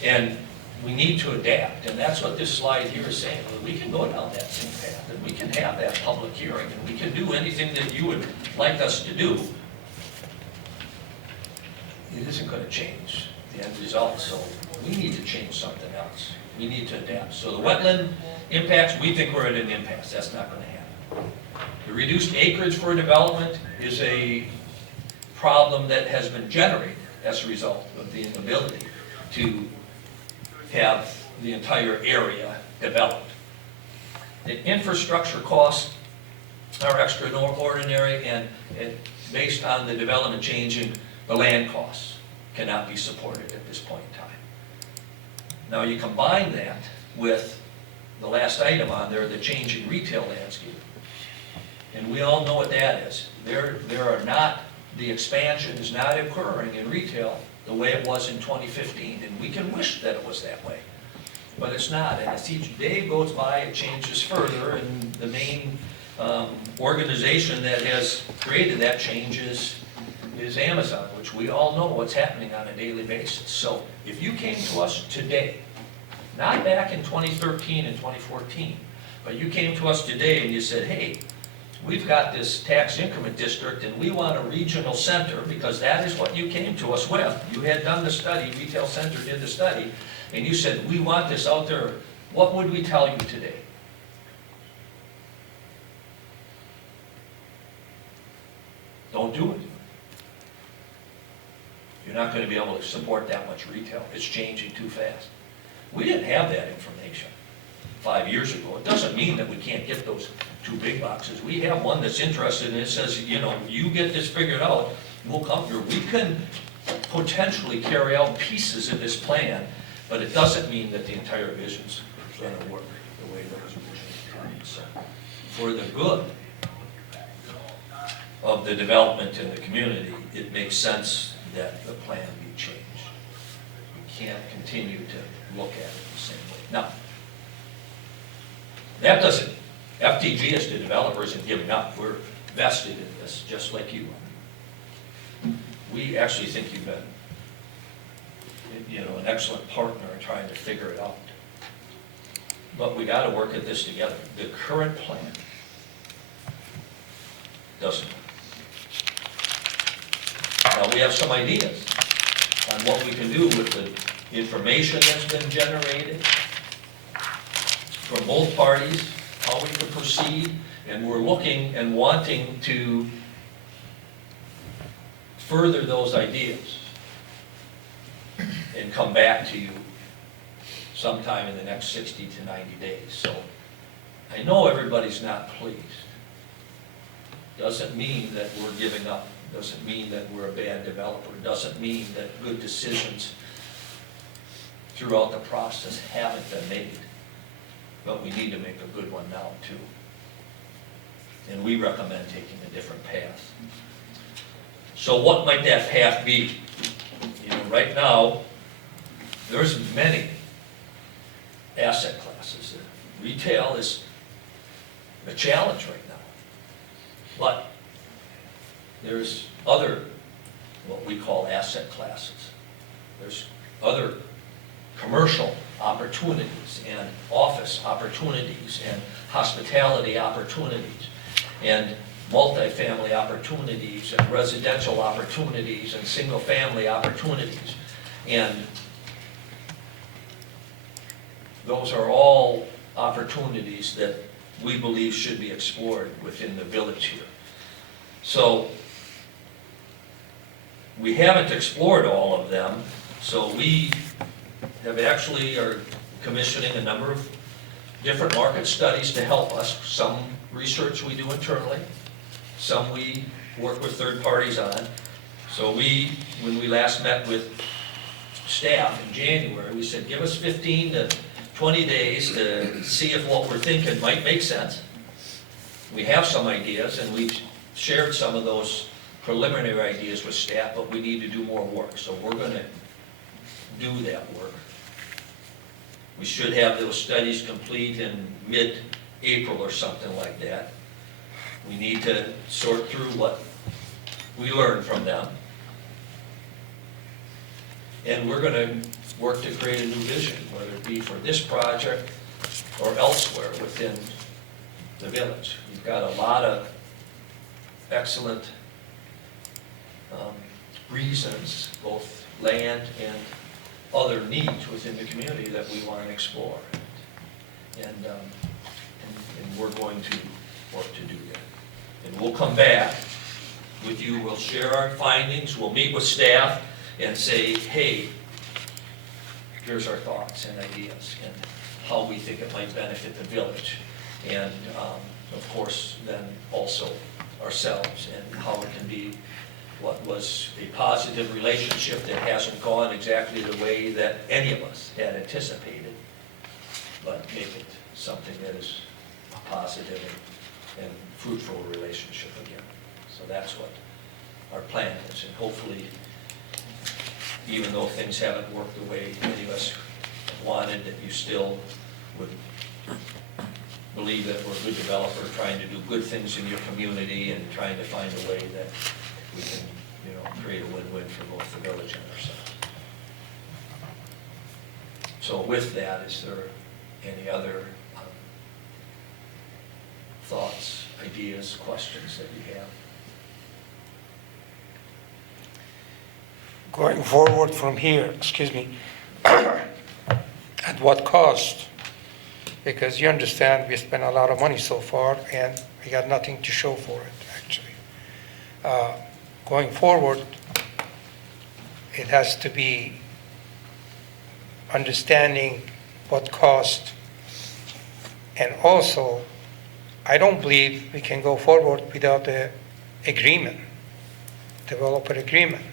And we need to adapt. And that's what this slide here is saying. We can go down that same path, and we can have that public hearing, and we can do anything that you would like us to do. It isn't going to change the end result, so we need to change something else. We need to adapt. So the wetland impacts, we think we're at an impasse. That's not going to happen. The reduced acreage for development is a problem that has been generated as a result of the inability to have the entire area developed. The infrastructure costs are extraordinary, and based on the development changing, the land costs cannot be supported at this point in time. Now you combine that with the last item on there, the changing retail landscape. And we all know what that is. The expansion is not occurring in retail the way it was in 2015, and we can wish that it was that way. But it's not, and as each day goes by, it changes further, and the main organization that has created that change is Amazon, which we all know what's happening on a daily basis. So if you came to us today, not back in 2013 and 2014, but you came to us today and you said, hey, we've got this tax increment district and we want a regional center, because that is what you came to us with. You had done the study, Retail Center did the study, and you said, we want this out there. What would we tell you today? Don't do it. You're not going to be able to support that much retail. It's changing too fast. We didn't have that information 5 years ago. It doesn't mean that we can't get those 2 big boxes. We have one that's interested, and it says, you know, you get this figured out, we'll come here. We can potentially carry out pieces of this plan, but it doesn't mean that the entire vision's going to work the way that was originally planned. So, for the good of the development in the community, it makes sense that the plan be changed. We can't continue to look at it the same way. Now, that doesn't, FTG as the developers have given up. We're vested in this, just like you are. We actually think you've been, you know, an excellent partner in trying to figure it out. But we got to work at this together. The current plan doesn't. Now, we have some ideas. on what we can do with the information that's been generated from both parties, how we can proceed, and we're looking and wanting to further those ideas and come back to you sometime in the next 60 to 90 days. So I know everybody's not pleased. Doesn't mean that we're giving up. Doesn't mean that we're a bad developer. Doesn't mean that good decisions throughout the process haven't been made. But we need to make a good one now too. And we recommend taking a different path. So what might that path be? You know, right now, there's many asset classes. Retail is a challenge right now. But there's other, what we call asset classes. There's other commercial opportunities and office opportunities and hospitality opportunities and multifamily opportunities and residential opportunities and single-family opportunities. And those are all opportunities that we believe should be explored within the village here. So we haven't explored all of them, so we have actually are commissioning a number of different market studies to help us. Some research we do internally, some we work with third parties on. So when we last met with staff in January, we said, give us 15 to 20 days to see if what we're thinking might make sense. We have some ideas, and we've shared some of those preliminary ideas with staff, but we need to do more work. So we're going to do that work. We should have those studies complete in mid-April or something like that. We need to sort through what we learned from them. And we're going to work to create a new vision, whether it be for this project or elsewhere within the village. We've got a lot of excellent reasons, both land and other needs within the community that we want to explore. And we're going to work to do that. And we'll come back with you, we'll share our findings, we'll meet with staff and say, hey, here's our thoughts and ideas and how we think it might benefit the village. And of course, then also ourselves and how it can be what was a positive relationship that hasn't gone exactly the way that any of us had anticipated, but make it something that is a positive and fruitful relationship again. So that's what our plan is, and hopefully, even though things haven't worked the way many of us wanted, that you still would believe that we're a good developer trying to do good things in your community and trying to find a way that we can, you know, create a win-win for both the village and ourselves. So with that, is there any other thoughts, ideas, questions that you have? Going forward from here, excuse me, at what cost? Because you understand we spent a lot of money so far and we got nothing to show for it, actually. Going forward, it has to be understanding what cost, and also, I don't believe we can go forward without an agreement, developer agreement.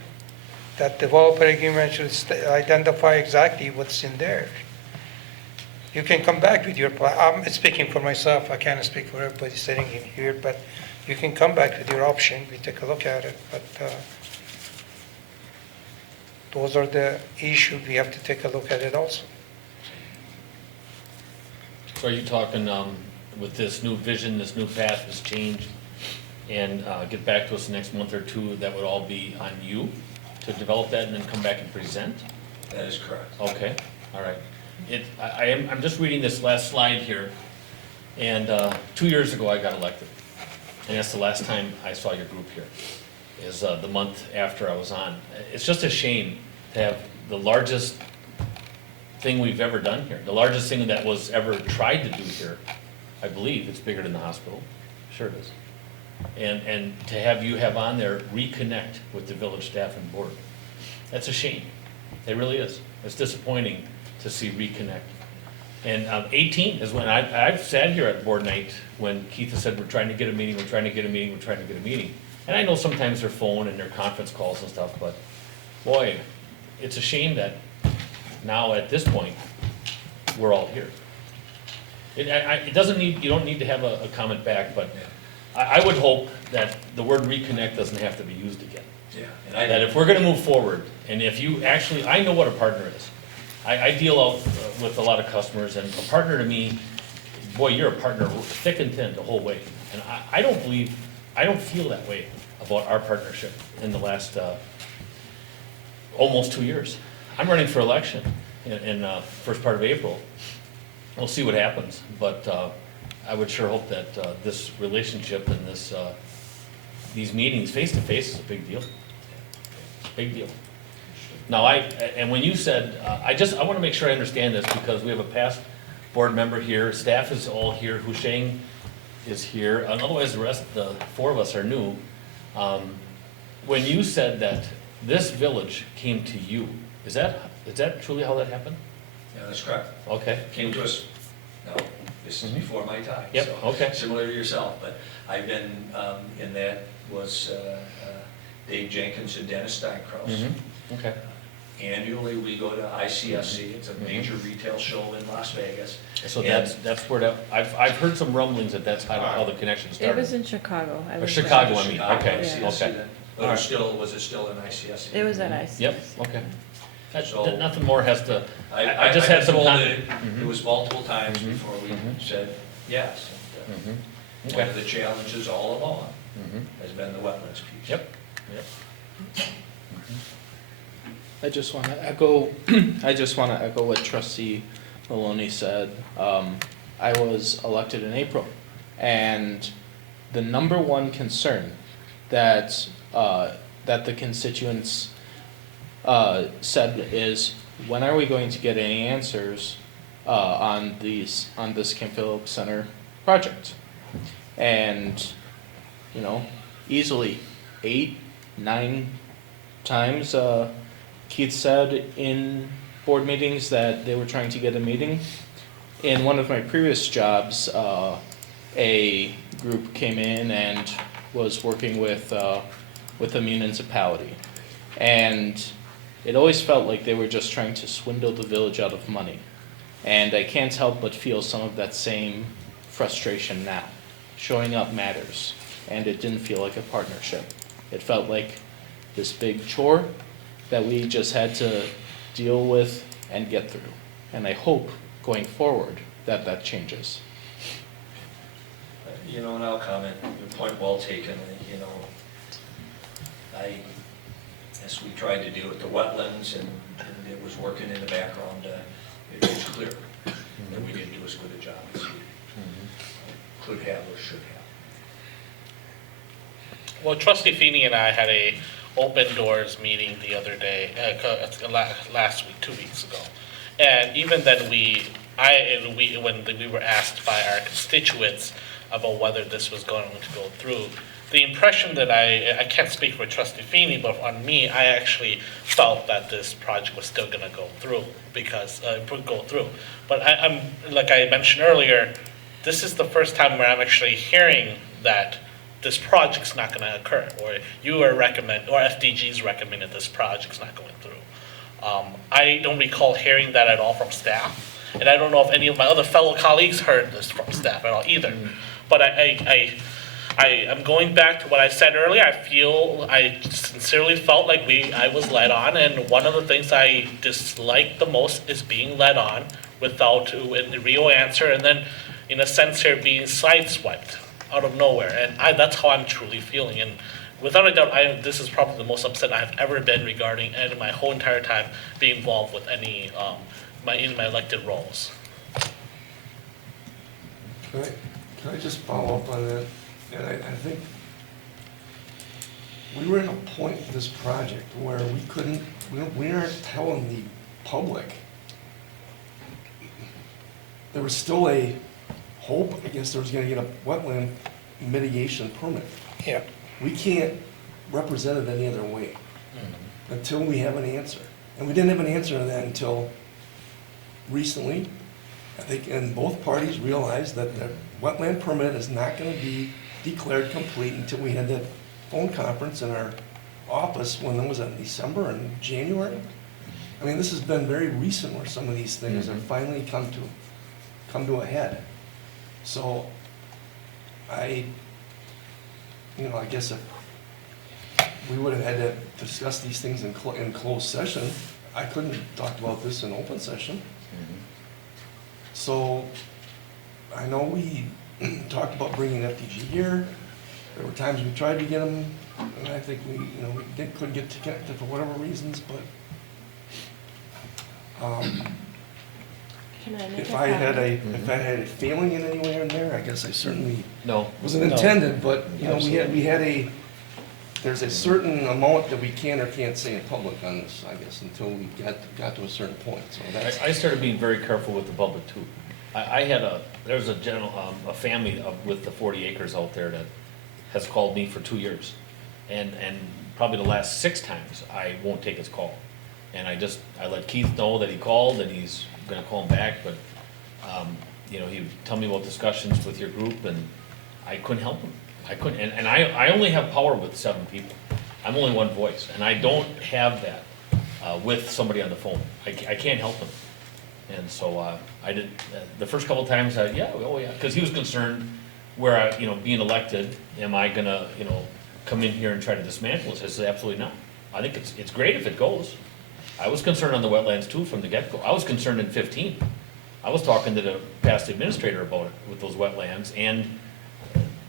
That developer agreement should identify exactly what's in there. You can come back with your plan. I'm speaking for myself. I can't speak for everybody sitting in here, but you can come back with your option. We take a look at it. But those are the issues. We have to take a look at it also. So are you talking with this new vision, this new path, this change, and get back to us the next month or two, that would all be on you to develop that and then come back and present? That is correct. Okay, all right. I'm just reading this last slide here, and 2 years ago I got elected. And that's the last time I saw your group here, is the month after I was on. It's just a shame to have the largest thing we've ever done here, the largest thing that was ever tried to do here. I believe it's bigger than the hospital, sure it is. And to have you have on there, reconnect with the village staff and board. That's a shame. It really is. It's disappointing to see reconnect. And 18 is when I've sat here at board night when Keith has said, we're trying to get a meeting, we're trying to get a meeting, we're trying to get a meeting. And I know sometimes they're phone and their conference calls and stuff, but boy, it's a shame that now at this point, we're all here. It doesn't need, you don't need to have a comment back, but I would hope that the word reconnect doesn't have to be used again. Yeah. That if we're gonna move forward, and if you actually, I know what a partner is. I deal out with a lot of customers, and a partner to me, boy, you're a partner thick and thin the whole way. And I don't feel that way about our partnership in the last almost 2 years. I'm running for election in first part of April. We'll see what happens, but I would sure hope that this relationship and these meetings face-to-face is a big deal. Big deal. Now, and when you said, I want to make sure I understand this, because we have a past board member here, staff is all here, Husheng is here, and otherwise the 4 of us are new. When you said that this village came to you, is that truly how that happened? Yeah, that's correct. Okay. Came to us, no, this is before my time. Yep, so okay. Similar to yourself, but I've been, in that was Dave Jenkins and Dennis Steinkraus. Okay. Annually, we go to ICSC, it's a major retail show in Las Vegas. So that's where I've heard some rumblings that that's how the connection started. It was in Chicago. Or Chicago, I mean, okay, ICSC okay. then. But was it still in ICSC? It was at ICSC. Yep, okay. So- Nothing more has to, I just had some told time. it was multiple times before we said yes. And, one of the challenges all along has been the wetlands piece. Yep. I just want to echo, what Trustee Maloney said. I was elected in April, and the number one concern that the constituents said is, when are we going to get any answers on this Camp Phillips Center project? And easily 8, 9 times. Keith said in board meetings that they were trying to get a meeting. In one of my previous jobs, a group came in and was working with a municipality. And it always felt like they were just trying to swindle the village out of money. And I can't help but feel some of that same frustration now. Showing up matters, and it didn't feel like a partnership. It felt like this big chore that we just had to deal with and get through. And I hope going forward that changes. And I'll comment, your point well taken, as we tried to deal with the wetlands and it was working in the background, it was clear that we didn't do as good a job as we could have or should have. Well, Trustee Feeney and I had a open doors meeting the other day, last week, 2 weeks ago. And even then when we were asked by our constituents about whether this was going to go through, the impression that I can't speak for Trustee Feeney, but on me, I actually felt that this project was still gonna go through because, it would go through. But I'm, like I mentioned earlier, this is the first time where I'm actually hearing that this project's not gonna occur, or FDG's recommended this project's not going through. I don't recall hearing that at all from staff, and I don't know if any of my other fellow colleagues heard this from staff at all either. But I'm going back to what I said earlier. I sincerely felt like I was led on, and one of the things I dislike the most is being led on without a real answer, and then, in a sense here, being sideswiped out of nowhere. And that's how I'm truly feeling. And without a doubt, this is probably the most upset I've ever been regarding, and in my whole entire time being involved with any in my elected roles. Can I just follow up on that? And I think we were in a point with this project where we couldn't, we aren't telling the public. There was still a hope, I guess, there was gonna get a wetland mitigation permit. Yeah. We can't represent it any other way until we have an answer. And we didn't have an answer to that until recently. I think, and both parties realized that the wetland permit is not gonna be declared complete until we had that phone conference in our office, when was that, December and January? I mean, this has been very recent where some of these things have finally come to a head. So, I guess if we would have had to discuss these things in closed session, I couldn't have talked about this in open session. So, I know we talked about bringing FTG here. There were times we tried to get them, and I think we couldn't get together for whatever reasons, but Can I make if a I had comment? a failing in anywhere in there, I guess I certainly No. wasn't intended, but, there's a certain amount that we can or can't say in public on this, I guess, until we got to a certain point, so that's. I started being very careful with the public too. There's a family with the 40 acres out there that has called me for 2 years. And probably the last 6 times, I won't take his call. And I let Keith know that he called and he's gonna call him back, but, he would tell me about discussions with your group and I couldn't help him. I couldn't, and I only have power with 7 people. I'm only one voice, and I don't have that, with somebody on the phone. I can't help him. And so, I did, the first couple of times, yeah, because he was concerned where being elected, am I gonna, come in here and try to dismantle this? I said, absolutely not. I think it's great if it goes. I was concerned on the wetlands too from the get-go. I was concerned in 15. I was talking to the past administrator about it with those wetlands and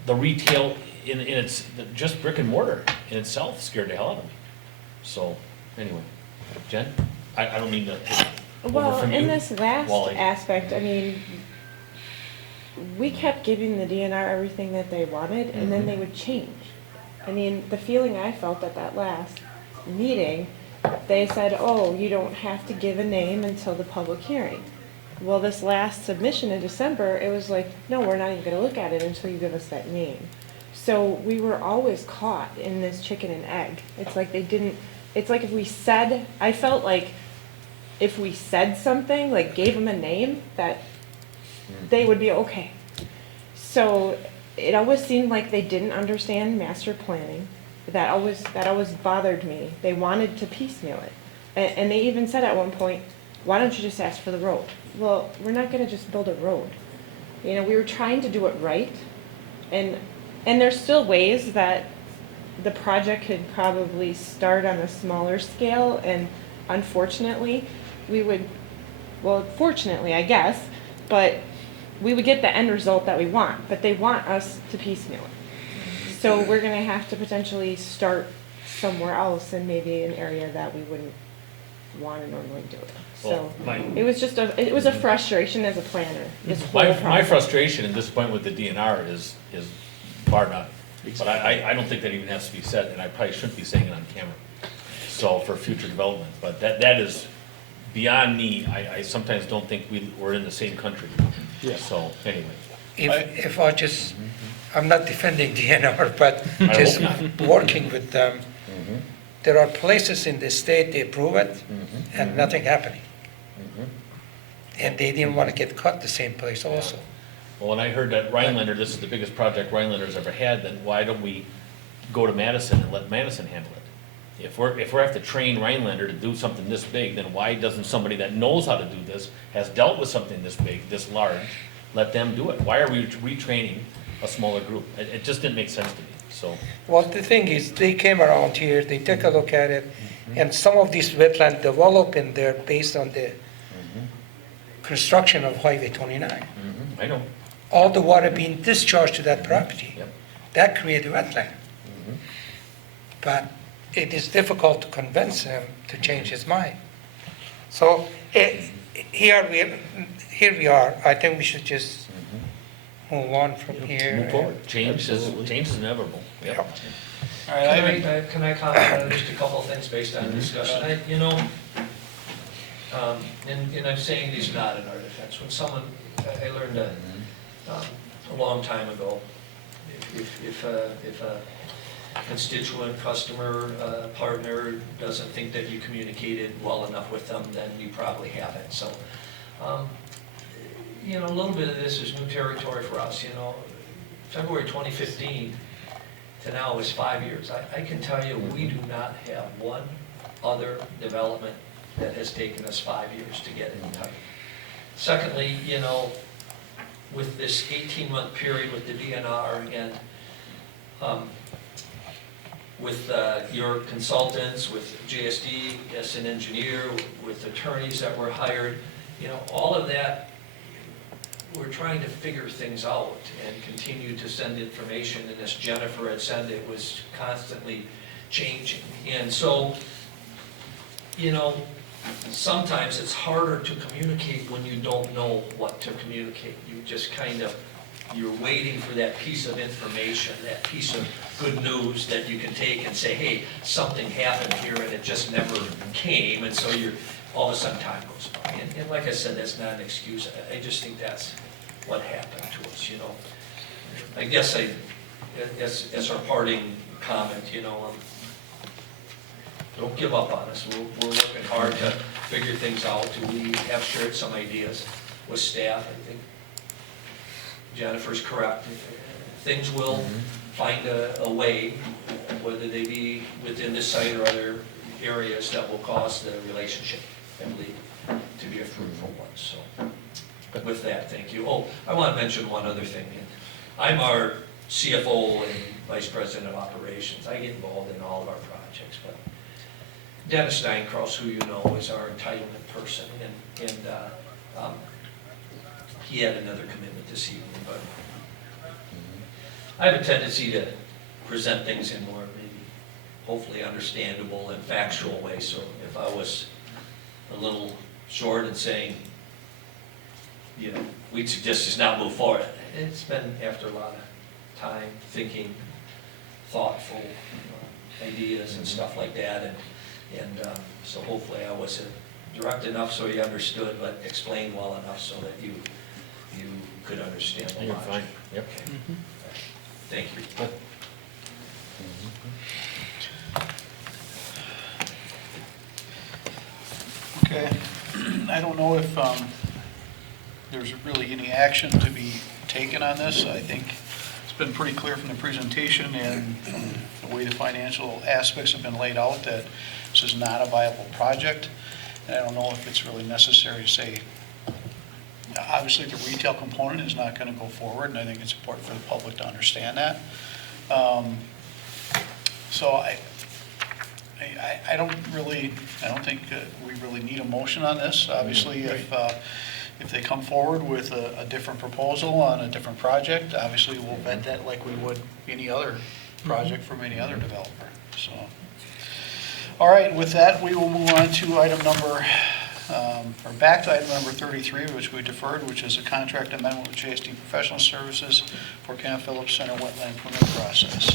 the retail in its, just brick and mortar in itself scared the hell out of me. So, anyway, Jen, I don't mean to. Well, from in you, this last Wally. aspect, I mean, we kept giving the DNR everything that they wanted, and then they would change. I mean, the feeling I felt at that last meeting, they said, oh, you don't have to give a name until the public hearing. Well, this last submission in December, it was like, no, we're not even gonna look at it until you give us that name. So we were always caught in this chicken and egg. It's like it's like if we said, I felt like if we said something, like gave them a name, that they would be okay. So it always seemed like they didn't understand master planning. That always bothered me. They wanted to piecemeal it. And they even said at one point, why don't you just ask for the road? Well, we're not gonna just build a road. We were trying to do it right. And there's still ways that the project could probably start on a smaller scale, and unfortunately, fortunately, I guess, but we would get the end result that we want, but they want us to piecemeal it. So we're gonna have to potentially start somewhere else in maybe an area that we wouldn't wanna normally do it. So it was a frustration as a planner, this whole My process. frustration and disappointment with the DNR is bar none. But I don't think that even has to be said, and I probably shouldn't be saying it on camera. So for future development, but that is beyond me. I sometimes don't think we're in the same country. Yeah. So anyway. If I just, I'm not defending DNR, but I just hope not. working with them, there are places in the state they approve it and nothing happening. And they didn't want to get caught the same place also. Well, when I heard that Rhinelander, this is the biggest project Rhinelander's ever had, then why don't we go to Madison and let Madison handle it? If we have to train Rhinelander to do something this big, then why doesn't somebody that knows how to do this, has dealt with something this big, this large, let them do it? Why are we retraining a smaller group? It just didn't make sense to me, so. Well, the thing is, they came around here, they took a look at it, and some of these wetland develop in there based on the construction of Highway 29. I know. All the water being discharged to that property. Yep. That created wetland. But it is difficult to convince him to change his mind. So here we are. I think we should just move on from here. Move forward. Change is inevitable. Yep. All right, Can I comment on just a couple of things based on discussion? And I'm saying these not in our defense. When someone, I learned a long time ago, if a constituent, customer, partner doesn't think that you communicated well enough with them, then you probably haven't. So, a little bit of this is new territory for us. February 2015 to now is 5 years. I can tell you, we do not have one other development that has taken us 5 years to get it done. Secondly, with this 18-month period with the DNR and with your consultants, with JSD as an engineer, with attorneys that were hired, all of that, we're trying to figure things out and continue to send information. And as Jennifer had said, it was constantly changing. And so, sometimes it's harder to communicate when you don't know what to communicate. You just you're waiting for that piece of information, that piece of good news that you can take and say, hey, something happened here, and it just never came, and so all of a sudden time goes by. And like I said, that's not an excuse. I just think that's what happened to us, I guess as our parting comment, don't give up on us. We're working hard to figure things out. We have shared some ideas with staff. I think Jennifer's correct. Things will find a way, whether they be within this site or other areas, that will cause the relationship, I believe, to be a fruitful one. So with that, thank you. Oh, I want to mention one other thing. I'm our CFO and Vice President of Operations. I get involved in all of our projects, but Dennis Steinkraus, who you know, is our entitlement person, and he had another commitment this evening, but I have a tendency to present things in more, maybe, hopefully understandable and factual way, so if I was a little short in saying, we'd suggest just not move forward, it's been after a lot of time, thinking, thoughtful ideas and stuff like that, and so hopefully I was direct enough so you understood, but explained well enough so that you could understand the logic. You're fine. Yep. Okay. Thank you. Okay, I don't know if there's really any action to be taken on this. I think it's been pretty clear from the presentation and from the way the financial aspects have been laid out that this is not a viable project. And I don't know if it's really necessary to say, obviously the retail component is not going to go forward, and I think it's important for the public to understand that. So I don't think we really need a motion on this. Obviously, if they come forward with a different proposal on a different project, obviously we'll vet that like we would any other project from any other developer. So, all right, with that, we will move on to item number, or back to item number 33, which we deferred, which is a contract amendment with JSD Professional Services for Camp Phillips Center wetland permit process.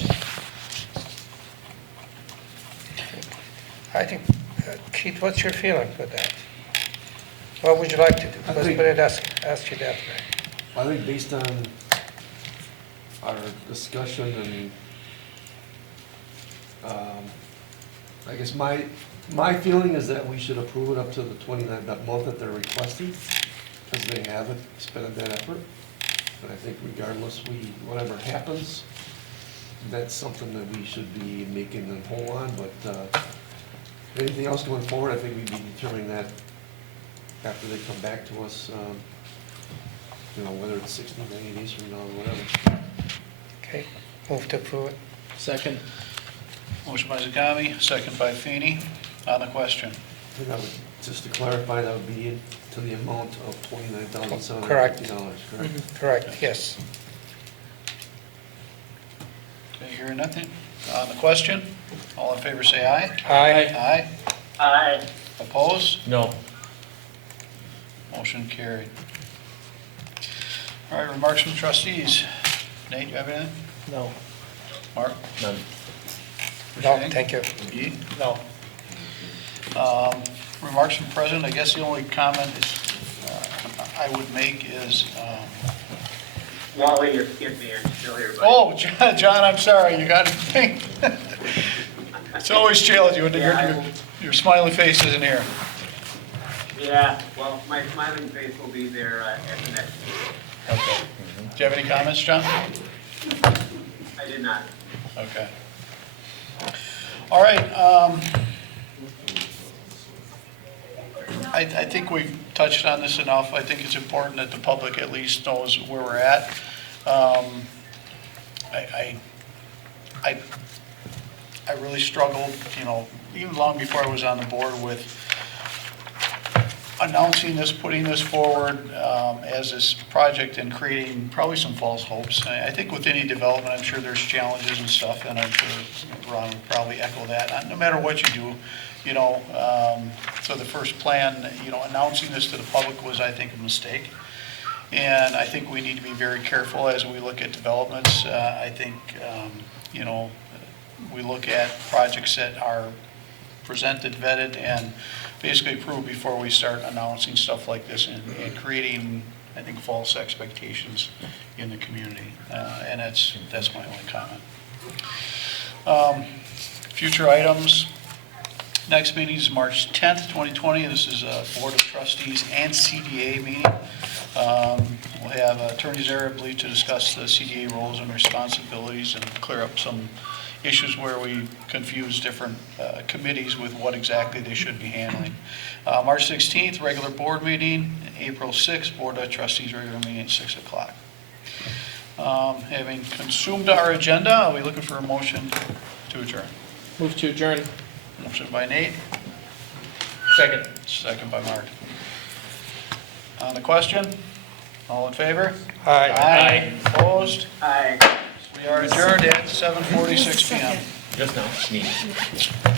I think, Keith, what's your feeling with that? What would you like to do? Let's put it, ask you that way. I think based on our discussion and, I guess my feeling is that we should approve it up to the 29th, that month that they're requesting, because they haven't spent that effort. And I think regardless, whatever happens, that's something that we should be making them whole on, but anything else going forward, I think we'd be determining that after they come back to us, whether it's 60, 90 days from now, or whatever. Okay, move to approve it. Second. Motion by Zagami, second by Feeney. On the question. I think just to clarify, that would be to the amount of $29,750, Correct. correct? Correct, yes. Okay, hearing nothing. On the question, all in favor say aye. Aye. Aye. Aye. Opposed? No. Motion carried. All right, remarks from trustees. Nate, you have anything? No. Mark? None. No, Shane? thank you. Guy? No. Remarks from President, I guess the only comment is, I would make is, Wally, you skipped me, I'm still here, buddy. oh, John, I'm sorry, you got anything? It's always challenging when your smiley face isn't here. Yeah, well, my smiling face will be there at the next meeting. Okay. Do you have any comments, John? I did not. Okay. All right, I think we've touched on this enough. I think it's important that the public at least knows where we're at. I really struggled, even long before I was on the board with announcing this, putting this forward as this project and creating probably some false hopes. I think with any development, I'm sure there's challenges and stuff, and I'm sure Ron would probably echo that. No matter what you do, so the first plan, announcing this to the public was, I think, a mistake. And I think we need to be very careful as we look at developments. I think, we look at projects that are presented, vetted, and basically approved before we start announcing stuff like this and creating, I think, false expectations in the community. And that's my only comment. Future items. Next meeting is March 10th, 2020. This is a Board of Trustees and CDA meeting. We'll have attorneys there, I believe, to discuss the CDA roles and responsibilities and clear up some issues where we confuse different committees with what exactly they should be handling. March 16th, regular board meeting. April 6th, Board of Trustees regular meeting at 6 o'clock. Having consumed our agenda, are we looking for a motion to adjourn? Move to adjourn. Motion by Nate, Second. second by Mark. On the question, all in favor? Aye. Opposed? Aye. We are adjourned at 7:46 PM. Just now, me.